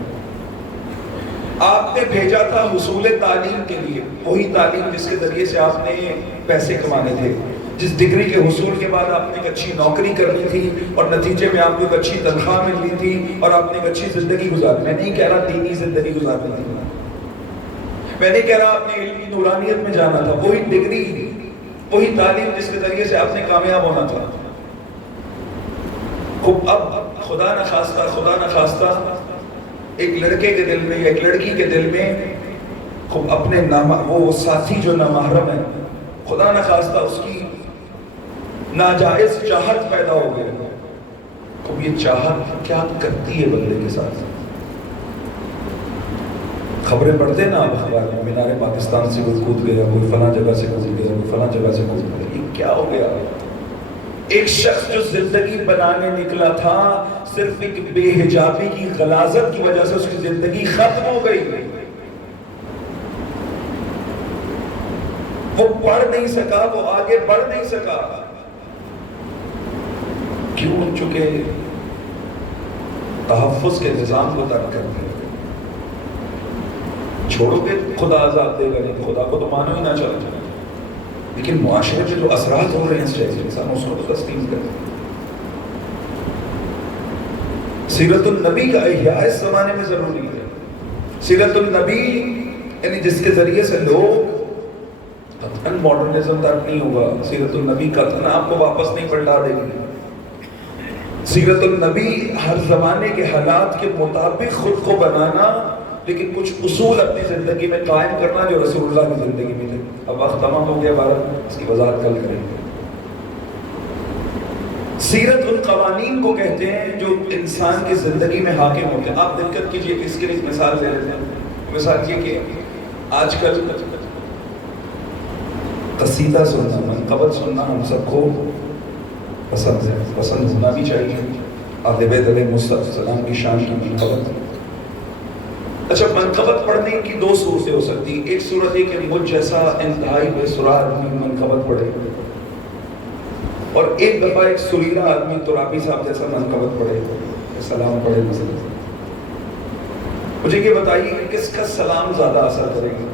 آپ نے بھیجا تھا حصول تعلیم کے لیے، وہی تعلیم جس کے ذریعے سے آپ نے پیسے کمانے تھے، جس ڈگری کے حصول کے بعد آپ نے ایک اچھی نوکری کرنی تھی اور نتیجے میں آپ کو ایک اچھی تنخواہ ملنی تھی اور آپ نے ایک اچھی زندگی گزارنی. میں نہیں کہہ رہا دینی زندگی گزارنی تھی، میں نہیں کہہ رہا آپ نے علمی نورانیت میں جانا تھا، وہی ڈگری وہی تعلیم جس کے ذریعے سے آپ نے کامیاب ہونا تھا. اب خدا نخواستہ ایک لڑکے کے دل میں یا ایک لڑکی کے دل میں اپنے وہ ساتھی جو نامحرم ہے، خدا نخواستہ اس کی ناجائز چاہت پیدا ہو گئی. اب یہ چاہت کیا کرتی ہے بندے کے ساتھ؟ خبریں پڑھتے ہیں نا آپ اخبار میں، مینار پاکستان سے کوئی کود گیا، کوئی فلاں جگہ سے کود گیا، کوئی فلاں جگہ سے کود گیا. یہ کیا ہو گیا؟ ایک شخص جو زندگی بنانے نکلا تھا، صرف ایک بے حجابی کی غلاظت کی وجہ سے اس کی زندگی ختم ہو گئی. وہ پڑھ نہیں سکا، وہ آگے بڑھ نہیں سکا. کیوں؟ چونکہ تحفظ کے نظام کو ترک کر دیا. چھوڑو کہ خدا عذاب دے گا، نہیں خدا کو تو مانو ہی نہ چلو، لیکن معاشرے میں جو اثرات ہو رہے ہیں اس چیز کے انسان اس کو تو تسلیم کرتے. سیرت النبی کا احیاء اس زمانے میں ضروری ہے. سیرت النبی یعنی جس کے ذریعے سے لوگ قطعاً ماڈرنزم تک نہیں ہوگا. سیرت النبی قطعاً آپ کو واپس نہیں پلٹا دے گی. سیرت النبی ہر زمانے کے حالات کے مطابق خود کو بنانا، لیکن کچھ اصول اپنی زندگی میں قائم کرنا جو رسول اللہ کی زندگی میں تھے. اب وقت تمام ہو گیا ہمارا، اس کی وضاحت کل کریں گے. سیرت ان قوانین کو کہتے ہیں جو انسان کی زندگی میں حاکم ہوتے ہیں. آپ دقت کیجئے کہ اس کے لیے ایک مثال دے رہے ہیں. مثال یہ کہ آج کل قصیدہ سننا، منقبت سننا ہم سب کو پسند ہے، پسند ہونا بھی چاہیے. اہل بیت علیہ السلام کی شان کی منقبت. اچھا، منقبت پڑھنے کی دو صورتیں ہو سکتی. ایک صورت یہ کہ مجھ جیسا انتہائی بے سراہ آدمی منقبت پڑھے، اور ایک دفعہ ایک سریلا آدمی ترابی صاحب جیسا منقبت پڑھے، سلام پڑھے مثلا. مجھے یہ بتائیے کہ کس کا سلام زیادہ اثر کرے گا؟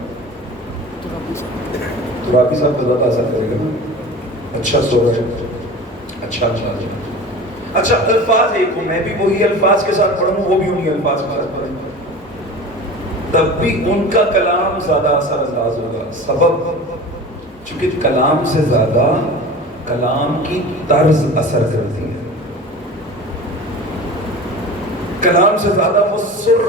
ترابی صاحب کو زیادہ اثر کرے گا نا. اچھا سورج، اچھا. الفاظ ایک ہوں، میں بھی وہی الفاظ کے ساتھ پڑھوں، وہ بھی انہی الفاظ کے ساتھ پڑھیں، تب بھی ان کا کلام زیادہ اثر انداز ہوگا. سبب چونکہ کلام سے زیادہ کلام کی طرز اثر کرتی ہے. کلام سے زیادہ وہ سر،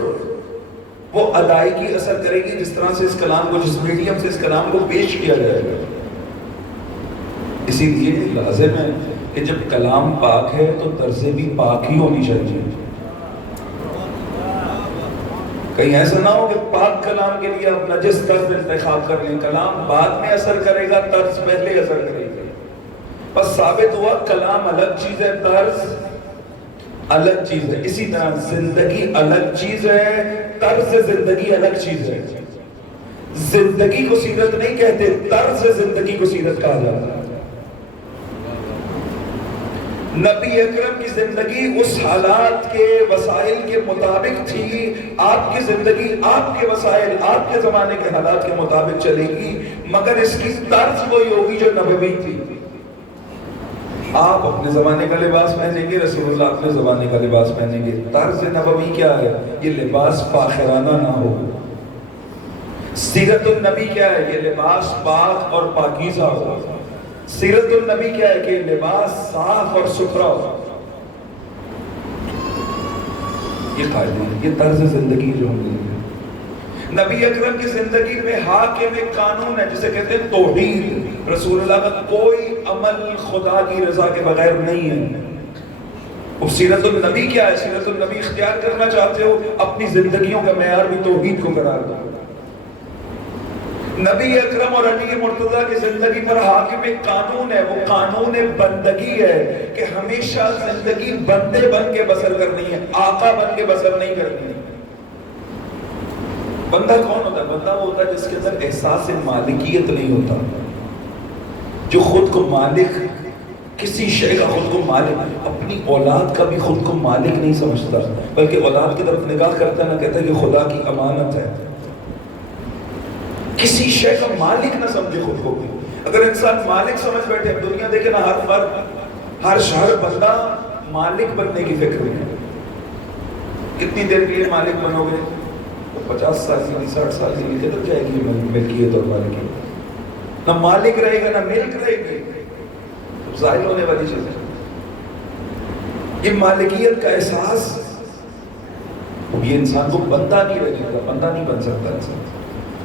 وہ ادائیگی اثر کرے گی، جس طرح سے اس کلام کو، جس میڈیم سے اس کلام کو پیش کیا جائے گا. اسی لیے لازم ہے کہ جب کلام پاک ہے تو طرز بھی پاک ہی ہونی چاہیے. کہیں ایسا نہ ہو کہ پاک کلام کے لیے آپ نجس طرز انتخاب کر لیں. کلام بعد میں اثر کرے گا، طرز پہلے اثر کرے گا. بس ثابت ہوا کلام الگ چیز ہے، طرز الگ چیز ہے. اسی طرح زندگی الگ چیز ہے، طرز زندگی الگ چیز ہے. زندگی کو سیرت نہیں کہتے، طرز زندگی کو سیرت کہا جاتا ہے. نبی اکرم کی زندگی اس حالات کے وسائل کے مطابق تھی. آپ کی زندگی آپ کے وسائل، آپ کے زمانے کے حالات کے مطابق چلے گی، مگر اس کی طرز وہی ہوگی جو نبوی تھی. آپ اپنے زمانے کا لباس پہنیں گے، رسول اللہ اپنے زمانے کا لباس پہنیں گے. طرز نبوی کیا ہے؟ یہ لباس فاخرانہ نہ ہو. سیرت النبی کیا ہے؟ یہ لباس پاک اور پاکیزہ ہو. سیرت النبی کیا ہے؟ کہ لباس صاف اور ستھرا ہو. یہ قاعدہ ہے، یہ طرز زندگی جو ہم لیں. نبی اکرم کی زندگی میں حاکم ایک قانون ہے جسے کہتے ہیں توحید. رسول اللہ کا کوئی عمل خدا کی رضا کے بغیر نہیں ہے. اب سیرت النبی کیا ہے؟ سیرت النبی اختیار کرنا چاہتے ہو، اپنی زندگیوں کا معیار بھی توحید کو قرار دو. نبی اکرم اور علی مرتضیٰ کی زندگی پر حاکم ایک قانون ہے، وہ قانون بندگی ہے کہ ہمیشہ زندگی بندے بن کے بسر کرنی ہے، آقا بن کے بسر نہیں کرنی ہے. بندہ کون ہوتا ہے؟ بندہ وہ ہوتا ہے جس کے اندر احساس مالکیت نہیں ہوتا، جو خود کو مالک، کسی شے کا خود کو مالک، اپنی اولاد کا بھی خود کو مالک نہیں سمجھتا، بلکہ اولاد کی طرف نگاہ کرتا ہے، نہ کہتا ہے کہ خدا کی امانت ہے. کسی شے کا مالک نہ سمجھے خود کو بھی. اگر انسان مالک سمجھ بیٹھے، دنیا دیکھے نا، ہر فرد، ہر بندہ مالک بننے کی فکر میں ہے. کتنی دیر کے لیے مالک بنو گے؟ 50 سال کی 60 سال کے لیے تک جائے گی ملکیت اور مالکیت. نہ مالک رہے گا نہ ملک رہے گی، ظاہر ہونے والی چیز ہے. یہ مالکیت کا احساس یہ انسان کو بندہ نہیں رہنے گا، بندہ نہیں بن سکتا انسان.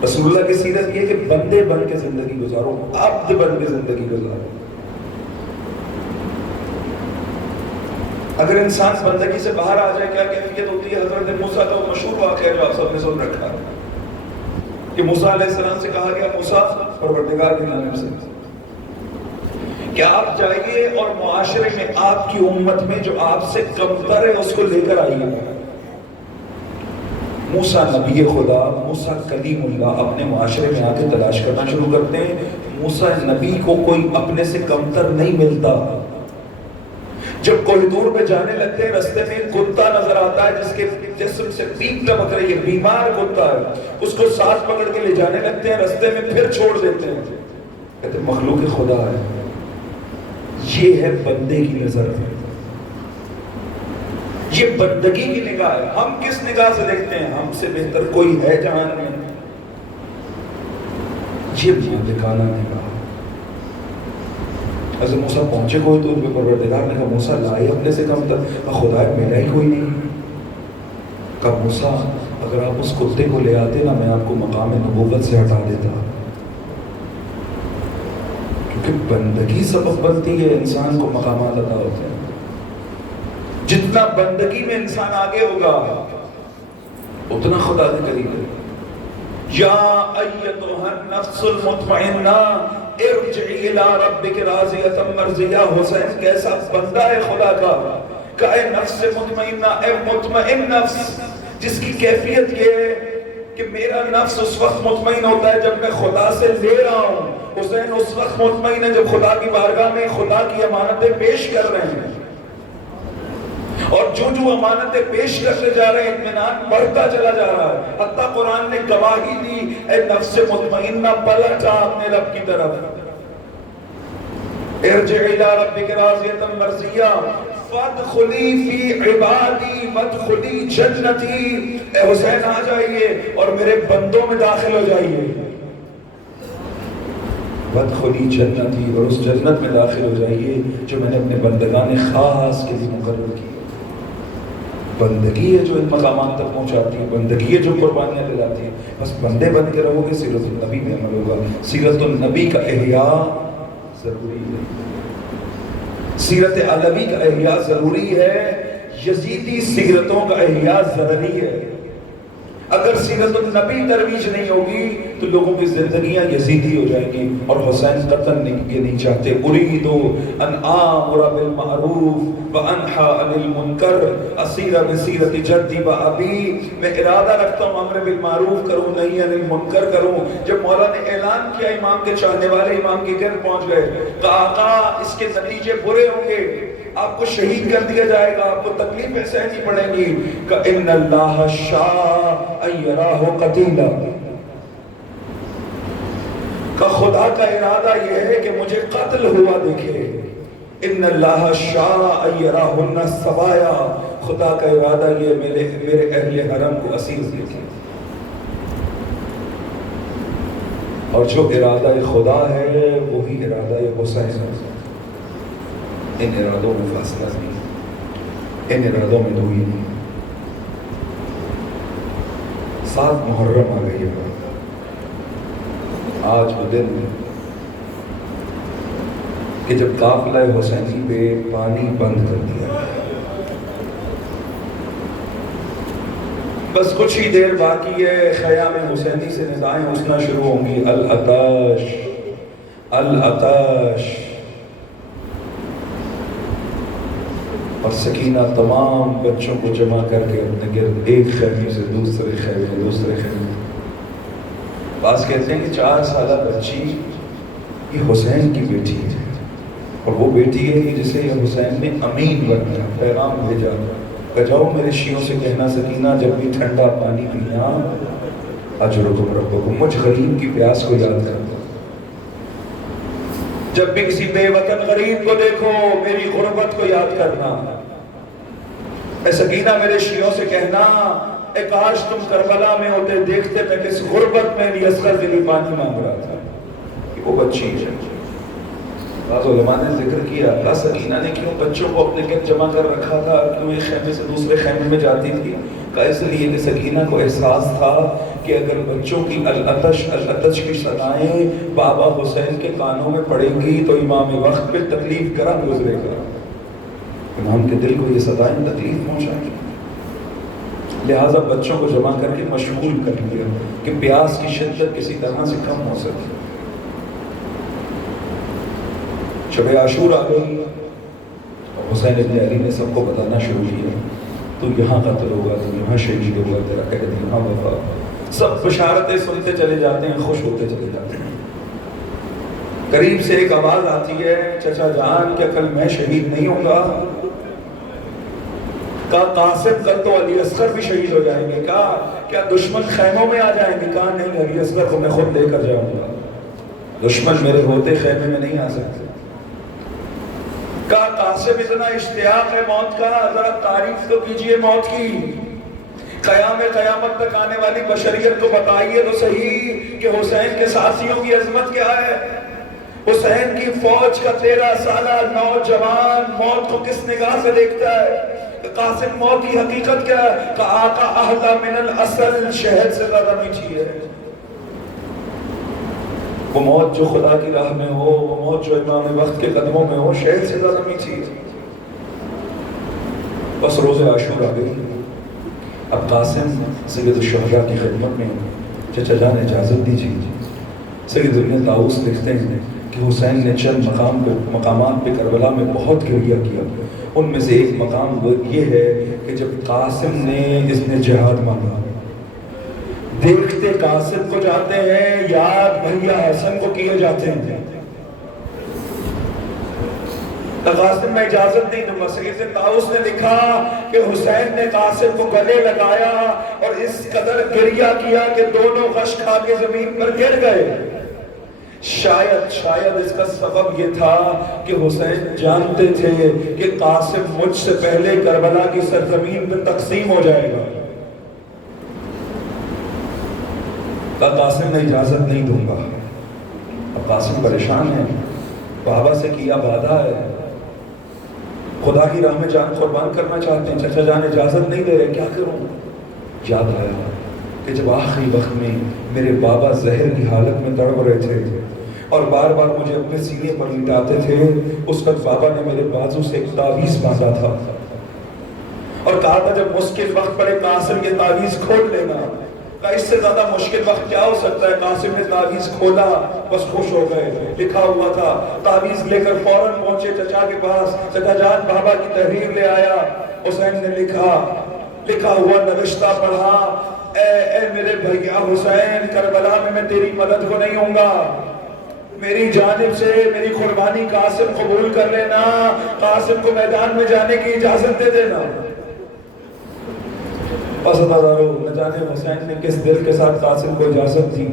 رسول اللہ کی سیرت یہ کہ بندے بن کے زندگی گزارو، عبد بن کے زندگی گزارو. اگر انسان بندگی سے باہر آ جائے کیا کیفیت ہوتی ہے؟ حضرت موسیٰ کا وہ مشہور واقعہ ہے جو آپ سب نے سن رکھا ہے کہ موسیٰ علیہ السلام سے کہا گیا، موسیٰ پروردگار کی جانب سے کہ آپ جائیے اور معاشرے میں آپ کی امت میں جو آپ سے کمتر ہے اس کو لے کر آئیے. موسیٰ نبی خدا، موسیٰ کلیم اللہ اپنے معاشرے میں آ کے تلاش کرنا شروع کرتے ہیں. موسیٰ نبی کو کوئی اپنے سے کمتر نہیں ملتا. جب کوریڈور میں جانے لگتے ہیں، رستے میں ایک کتا نظر آتا ہے جس کے جسم سے پیپ ٹپک رہی ہے، بیمار کتا ہے. اس کو ساتھ پکڑ کے لے جانے لگتے ہیں، رستے میں پھر چھوڑ دیتے ہیں. کہتے ہیں مخلوق خدا ہے. یہ ہے بندے کی نظر، یہ بندگی کی نگاہ ہے. ہم کس نگاہ سے دیکھتے ہیں؟ ہم سے بہتر کوئی ہے جہان میں؟ یہ مالکانہ نگاہ. حضرت موسیٰ پہنچے کوئی دور پہ، پروردگار نے کہا موسیٰ لائے اپنے سے کم تر، خدا میرا ہی کوئی نہیں. کہا موسیٰ اگر آپ اس کتے کو لے آتے نا، میں آپ کو مقام نبوت سے ہٹا دیتا. کیونکہ بندگی سبب بنتی ہے، انسان کو مقامات عطا ہوتے ہیں. جتنا بندگی میں انسان آگے ہوگا اتنا خدا کے قریب ہے. یا ایتھا النفس المطمئنہ ارجعی الی ربک راضیۃ مرضیہ. حسین کیسا بندہ ہے خدا کا کہ اے نفس مطمئنہ، اے مطمئن نفس جس کی کیفیت یہ ہے کہ میرا نفس اس وقت مطمئن ہوتا ہے جب میں خدا سے لے رہا ہوں. حسین اس وقت مطمئن ہے جب خدا کی بارگاہ میں خدا کی امانتیں پیش کر رہے ہیں، اور جو امانتیں پیش کرتے جا رہے ہیں اطمینان بڑھتا چلا جا رہا ہے. حتیٰ قرآن نے گواہی دی، اے نفس مطمئنہ پلٹ آ اپنے رب کی طرف. ارجع الی ربک راضیۃ مرضیہ فادخلی فی عبادی وادخلی جنتی. اے حسین آ جائیے اور میرے بندوں میں داخل ہو جائیے. وادخلی جنتی، اور اس جنت میں داخل ہو جائیے جو میں نے اپنے بندگان خاص کے لیے مقرر کی. بندگی ہے جو ان مقامات تک پہنچاتی ہے، بندگی ہے جو قربانیاں دلاتی ہے. بس بندے بن کے رہو گے، سیرت النبی میں عمل ہوگا. سیرت النبی کا احیاء ضروری ہے، سیرت علوی کا احیاء ضروری ہے، یزیدی سیرتوں کا احیاء ضروری ہے. اگر سیرت النبی ترویج نہیں ہوگی تو لوگوں کی زندگیاں یزیدی ہو جائیں گی. اور حسین قطعاً یہ نہیں چاہتے. اريد ان آمر بالمعروف وانہی عن المنکر اسیر بسیرت جدی و ابی. میں ارادہ رکھتا ہوں امر بالمعروف کروں، نہیں عن المنکر کروں. جب مولا نے اعلان کیا، امام کے چاہنے والے امام کے گھر پہنچ گئے. کہا آقا اس کے نتیجے برے ہوں گے، آپ کو شہید کر دیا جائے گا، آپ کو تکلیفیں سہنی پڑیں گی. کہ ان اللہ شاء ان یراہ قتیلا. کہ خدا کا ارادہ یہ ہے کہ مجھے قتل ہوا دیکھے. ان اللہ شاء ان یراہن سوایا. خدا کا ارادہ یہ میرے اہل حرم کو اسیر دیکھے. اور جو ارادہ خدا ہے وہی ارادہ حسین ہے. ان ارادوں میں فاصلہ نہیں، ان ارادوں میں دوئی نہیں. 7 محرم آ گئی ہے. آج وہ دن کہ جب قافلہ حسینی پہ پانی بند کر دیا. بس کچھ ہی دیر باقی ہے، خیام حسینی سے ندائیں اٹھنا شروع ہوں گی. العطش العطش. اور سکینہ تمام بچوں کو جمع کر کے اپنے گرد ایک خیمے سے دوسرے خیمے. بعض کہتے ہیں کہ 4 سالہ بچی یہ حسین کی بیٹی ہے، اور وہ بیٹی ہے جسے حسین نے امین بنایا، پیغام بھیجا کہ جاؤ میرے شیعوں سے کہنا سکینہ جب بھی ٹھنڈا پانی پینا اجرکم ربکم، مجھ غریب کی پیاس کو یاد کرنا۔ جب بھی کسی بے وطن غریب کو دیکھو میری غربت کو یاد کرنا۔ اے سکینہ میرے شیعوں سے کہنا، اے کاش تم کربلا میں ہوتے، دیکھتے میں کس غربت میں علی اصغر کے لیے پانی مانگ رہا تھا۔ وہ بچی ہے، بعض علماء نے ذکر کیا اللہ سکینہ نے کیوں بچوں کو اپنے گرد جمع کر رکھا تھا، کیوں ایک خیمے سے دوسرے خیمے میں جاتی تھی؟ کہا اس لیے کہ سکینہ کو احساس تھا کہ اگر بچوں کی العطش کی صدائیں بابا حسین کے کانوں میں پڑیں گی تو امام وقت پہ تکلیف گرم گزرے گا، امام کے دل کو یہ صدائیں تکلیف پہنچائیں گی۔ لہٰذا بچوں کو جمع کر کے مشغول کر لیا کہ پیاس کی شدت کسی طرح سے کم ہو سکے۔ شب عاشور آ گئی اور حسین ابن علی نے سب کو بتانا شروع کیا، تو یہاں قتل ہوگا، تو یہاں شہید ہوگا، تیرا قید یہاں وفا۔ سب بشارتیں سنتے چلے جاتے ہیں، خوش ہوتے چلے جاتے ہیں۔ قریب سے ایک آواز آتی ہے، چچا جان کیا کل میں شہید نہیں ہوں گا؟ کہا قاسم کل تو علی اصغر بھی شہید ہو جائیں گے، کہا کیا دشمن خیموں میں آ جائیں گے؟ کہا نہیں، علی اصغر کو میں خود لے کر جاؤں گا، دشمن میرے ہوتے خیمے میں نہیں آ سکتے۔ کہا قاسم اتنا اشتیاق ہے موت کا، ذرا تعریف تو کیجئے موت کی، قیامت تک آنے والی بشریت کو بتائیے تو صحیح کہ حسین کے ساتھیوں کی عظمت کیا ہے۔ حسین کی فوج کا 13 سالہ نوجوان موت کو کس نگاہ سے دیکھتا ہے؟ قاسم موت کی حقیقت کیا ہے؟ کہ آقا احلی من الاصل، شہد سے زیادہ میٹھی ہے۔ وہ موت جو خدا کی راہ میں ہو، وہ موت جو امام وقت کے قدموں میں ہو، شہد سے زیادہ میٹھی ہے۔ بس روز عاشور آ گئی، اب قاسم سید الشہداء کی خدمت میں، چچا جان اجازت دیجیے۔ سید ابن طاؤس لکھتے ہیں کہ حسین نے چند مقامات پہ کربلا میں بہت گریہ کیا، ان میں سے ایک مقام وہ یہ ہے کہ جب قاسم نے اذن جہاد مانگا، دیکھتے قاسم کو جاتے ہیں، یاد بھیا حسن کو کیے جاتے ہیں، قاسم میں اجازت نہیں دوں گا۔ سید طاؤس نے لکھا کہ حسین نے قاسم کو گلے لگایا اور اس قدر گریہ کیا کہ دونوں غش کھا کے زمین پر گر گئے۔ شاید اس کا سبب یہ تھا کہ حسین جانتے تھے کہ قاسم مجھ سے پہلے کربلا کی سرزمین پر تقسیم ہو جائے گا۔ قاسم نے اجازت نہیں دوں گا۔ اب قاسم پریشان ہے، بابا سے کیا وعدہ ہے، خدا کی راہ میں جان قربان کرنا چاہتے ہیں، چچا جان اجازت نہیں دے رہے، کیا کروں؟ یاد آیا کہ جب آخری وقت میں میرے بابا زہر کی حالت میں تڑپ رہے تھے اور بار بار مجھے اپنے سینے پر لٹاتے تھے، اس وقت بابا نے میرے بازو سے ایک تعویذ باندھا تھا اور کہا تھا جب مشکل وقت پڑے قاسم یہ تعویذ کھول لینا۔ اس سے زیادہ مشکل وقت کیا ہو سکتا ہے؟ قاسم نے تعویذ کھولا، بس خوش ہو گئے، لکھا ہوا تھا۔ تعویذ لے کر فوراً پہنچے چچا کے پاس، چچا جان بابا کی تحریر لے آیا۔ حسین نے لکھا ہوا نوشتہ پڑھا، اے میرے بھیا حسین، کربلا میں تیری مدد کو نہیں ہوں گا، میری جانب سے میری قربانی قاسم قبول کر لینا، قاسم کو میدان میں جانے کی اجازت دے دینا۔ بس ہزاروں نہ جانے حسین نے کس دل کے ساتھ قاسم کو اجازت دی۔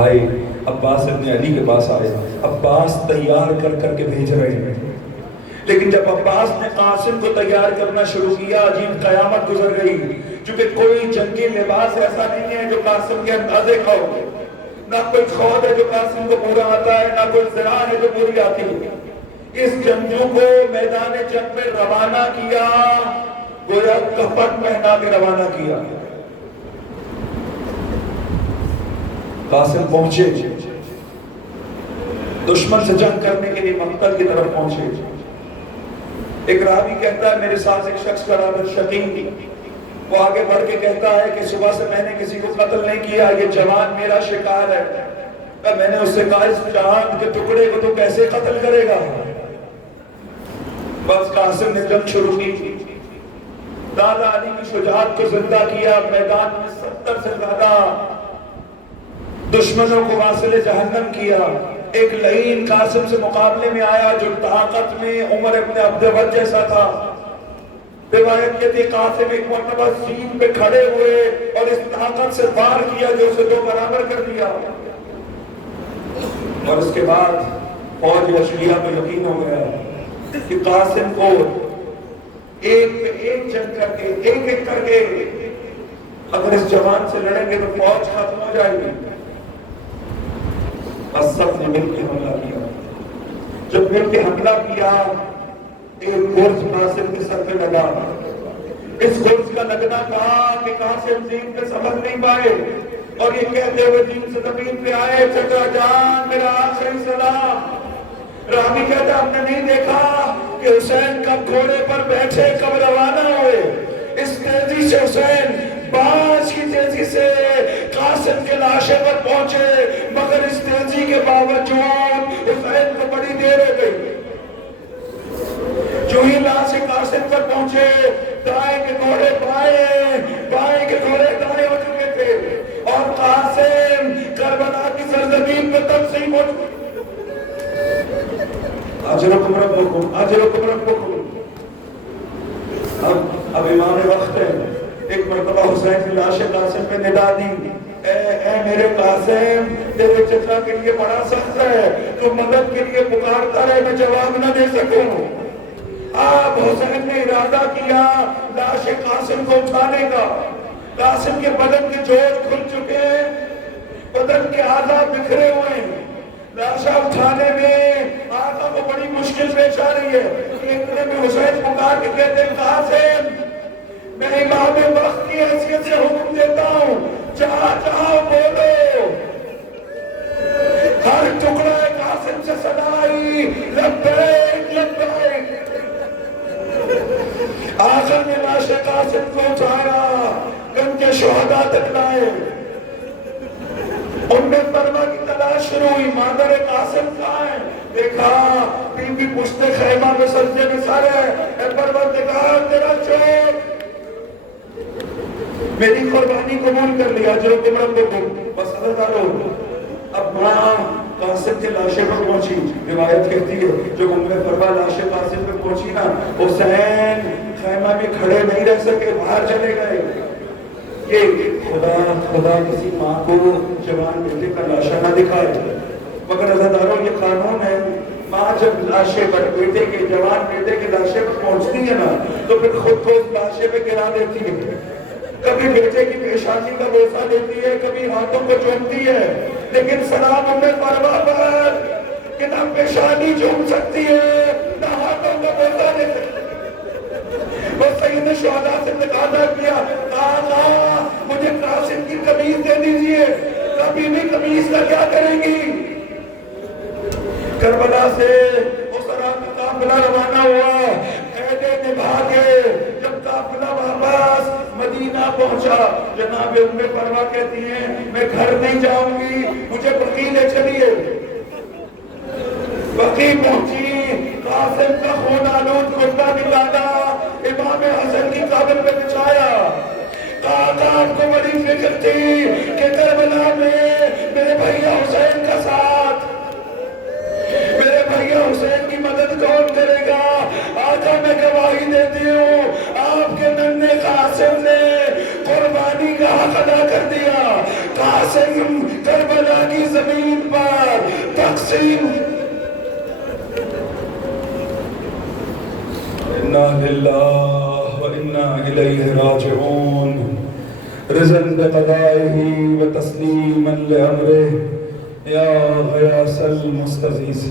آئے عباس ابن علی کے پاس آئے، عباس تیار کر کے بھیج رہے ہیں، لیکن جب عباس نے قاسم کو تیار کرنا شروع کیا، عجیب قیامت گزر گئی، چونکہ کوئی جنگی لباس ایسا نہیں ہے جو قاسم کے اندازے کا ہو، نہ کوئی خود ہے جو قاسم کو پورا آتا ہے، نہ کوئی زرع ہے جو پوری آتی ہے۔ اس جنگجو کو میدان جنگ میں روانہ کیا، گویا کپٹ پہنا کے روانہ کیا۔ قاسم پہنچے، دشمن سے جنگ کرنے کے لیے مقتل کی طرف پہنچے۔ ایک راوی کہتا ہے میرے ساتھ ایک شخص کا نام شقیق، وہ آگے بڑھ کے کہتا ہے کہ صبح سے میں نے کسی کو قتل نہیں کیا، یہ جوان میرا شکار ہے۔ میں نے اس سے کہا اس چاند کے ٹکڑے کو تو کیسے قتل کرے گا؟ بس قاسم نے جنگ شروع کی، دادا علی کی شجاعت کو زندہ کیا، میدان میں 70 سے زیادہ دشمنوں کو واصل جہنم کیا۔ ایک لعین قاسم سے مقابلے میں آیا جو طاقت میں عمر ابن عبد ود جیسا تھا، روایت کہتی قاسم ایک مرتبہ سین پہ کھڑے ہوئے اور اس طاقت سے وار کیا جو اسے دو برابر کر دیا، اور اس کے بعد فوج اشلیہ میں یقین ہو گیا کہ قاسم کو ایک پہ ایک جنگ کر کے ایک ایک کر کے اگر اس جوان سے لڑیں گے تو فوج ختم ہو جائے گی۔ بس سب نے مل کے حملہ کیا۔ جب مل کے حملہ کیا ایک گرز قاسم کے سر پہ لگا، اس گرز کا لگنا کہا کہ قاسم دین پہ سبق نہیں پائے، اور یہ کہتے ہوئے دین سے زمین پہ آئے چچا جان میرا آخری سلام۔ راوی کہتا ہم نے نہیں دیکھا کہ حسین کب گھوڑے پر بیٹھے کب روانہ ہوئے، اس تیزی سے حسین باز کی تیزی سے قاسم کے لاشے پر پہنچے، مگر اس تیزی کے باوجود حسین کو بڑی دیر ہو گئی۔ جو ہی لاش قاسم پر پہنچے دائیں کے گھوڑے بائیں، بائیں کے گھوڑے دائیں ہو چکے تھے، اور قاسم کربلا کی سرزمین پہ تقسیم ہو چکے۔ اجرکم ربکم اجرکم ربکم۔ اب امام وقت ہے، ایک مرتبہ حسین کی لاش قاسم پہ ندا دی، اے میرے قاسم تیرے چچا کے لیے بڑا سخت ہے، تو مدد کے لیے پکارتا رہے میں جواب نہ دے سکوں۔ اب حسین نے ارادہ کیا لاش قاسم کو اٹھانے کا۔ قاسم کے بدن کے جوڑ کھل چکے ہیں، بدن کے اعضاء بکھرے ہوئے ہیں، لاشا اٹھانے میں آقا کو بڑی مشکل پیش آ رہی ہے۔ اتنے میں حسین پکار کے کہتے ہیں قاسم میں امام وقت کی حیثیت سے حکم دیتا ہوں جہاں جہاں بولو۔ ہر ٹکڑا قاسم سے صدا آئی لبیک لبیک۔ آقا نے لاش قاسم کو اٹھایا، ان کے شہداء تک لائے، ان میں فرما کی تلاش شروع ہوئی، مادر قاسم کہاں ہے؟ دیکھا بی بی پشت خیمہ میں سجدے میں سر ہے، اے پروردگار تیرا چوک میری قربانی قبول کر لیا جو تم رب کو بس عزیزانو۔ اب ماں قاسم کے لاشے پر پہنچی، روایت کہتی ہے جب ام فرما لاشے قاسم پر پہنچی نا، حسین خیمہ میں کھڑے نہیں رہ سکے، باہر چلے گئے کہ خدا کسی ماں کو جوان بیٹے کا لاشا نہ دکھائے۔ مگر عزیزانو یہ قانون ہے، ماں جب لاشے پر بیٹے کے جوان بیٹے کے لاشے پر پہنچتی ہے نا تو پھر خود کو اس لاشے پہ گرا دیتی ہے، کبھی بیٹے کی پیشانی کا بوسہ دیتی ہے، کبھی ہاتھوں کو چومتی ہے، لیکن سلام ام فرما پر کہ نہ پیشانی چوم سکتی ہے نہ ہاتھوں کا بوسہ دے سکتی ہے۔ وہ سید شہداء سے تقاضا کیا، آقا مجھے قاسم کی قمیض دے دیجئے، کبھی بھی قمیض کا کیا کریں گی؟ کربلا سے اس رات قافلہ روانہ ہوا، قیدے نبھا کے جب قافلہ واپس مدینہ پہنچا، جناب ام فرما کہتی ہیں میں گھر نہیں جاؤں گی، مجھے بقیع لے چلیے۔ بقیع پہنچی، قاسم کا خون آلود خطبہ نکالا، امام حسن کی قبر پہ بچھایا۔ آقا آپ کو بڑی فکر تھی کہ کربلا میں میرے بھائیہ حسین کا ساتھ، میرے بھائیہ حسین کی مدد کون کرے گا؟ آقا میں گواہی دیتی ہوں آپ کے ننھے قاسم نے قربانی کا حق ادا کر دیا۔ قاسم کربلا کی زمین پر تقسیم۔ انا للہ و انا الیہ راجعون، رضا بقضائہ و تسلیما لامرہ یا غیاث المستغیث۔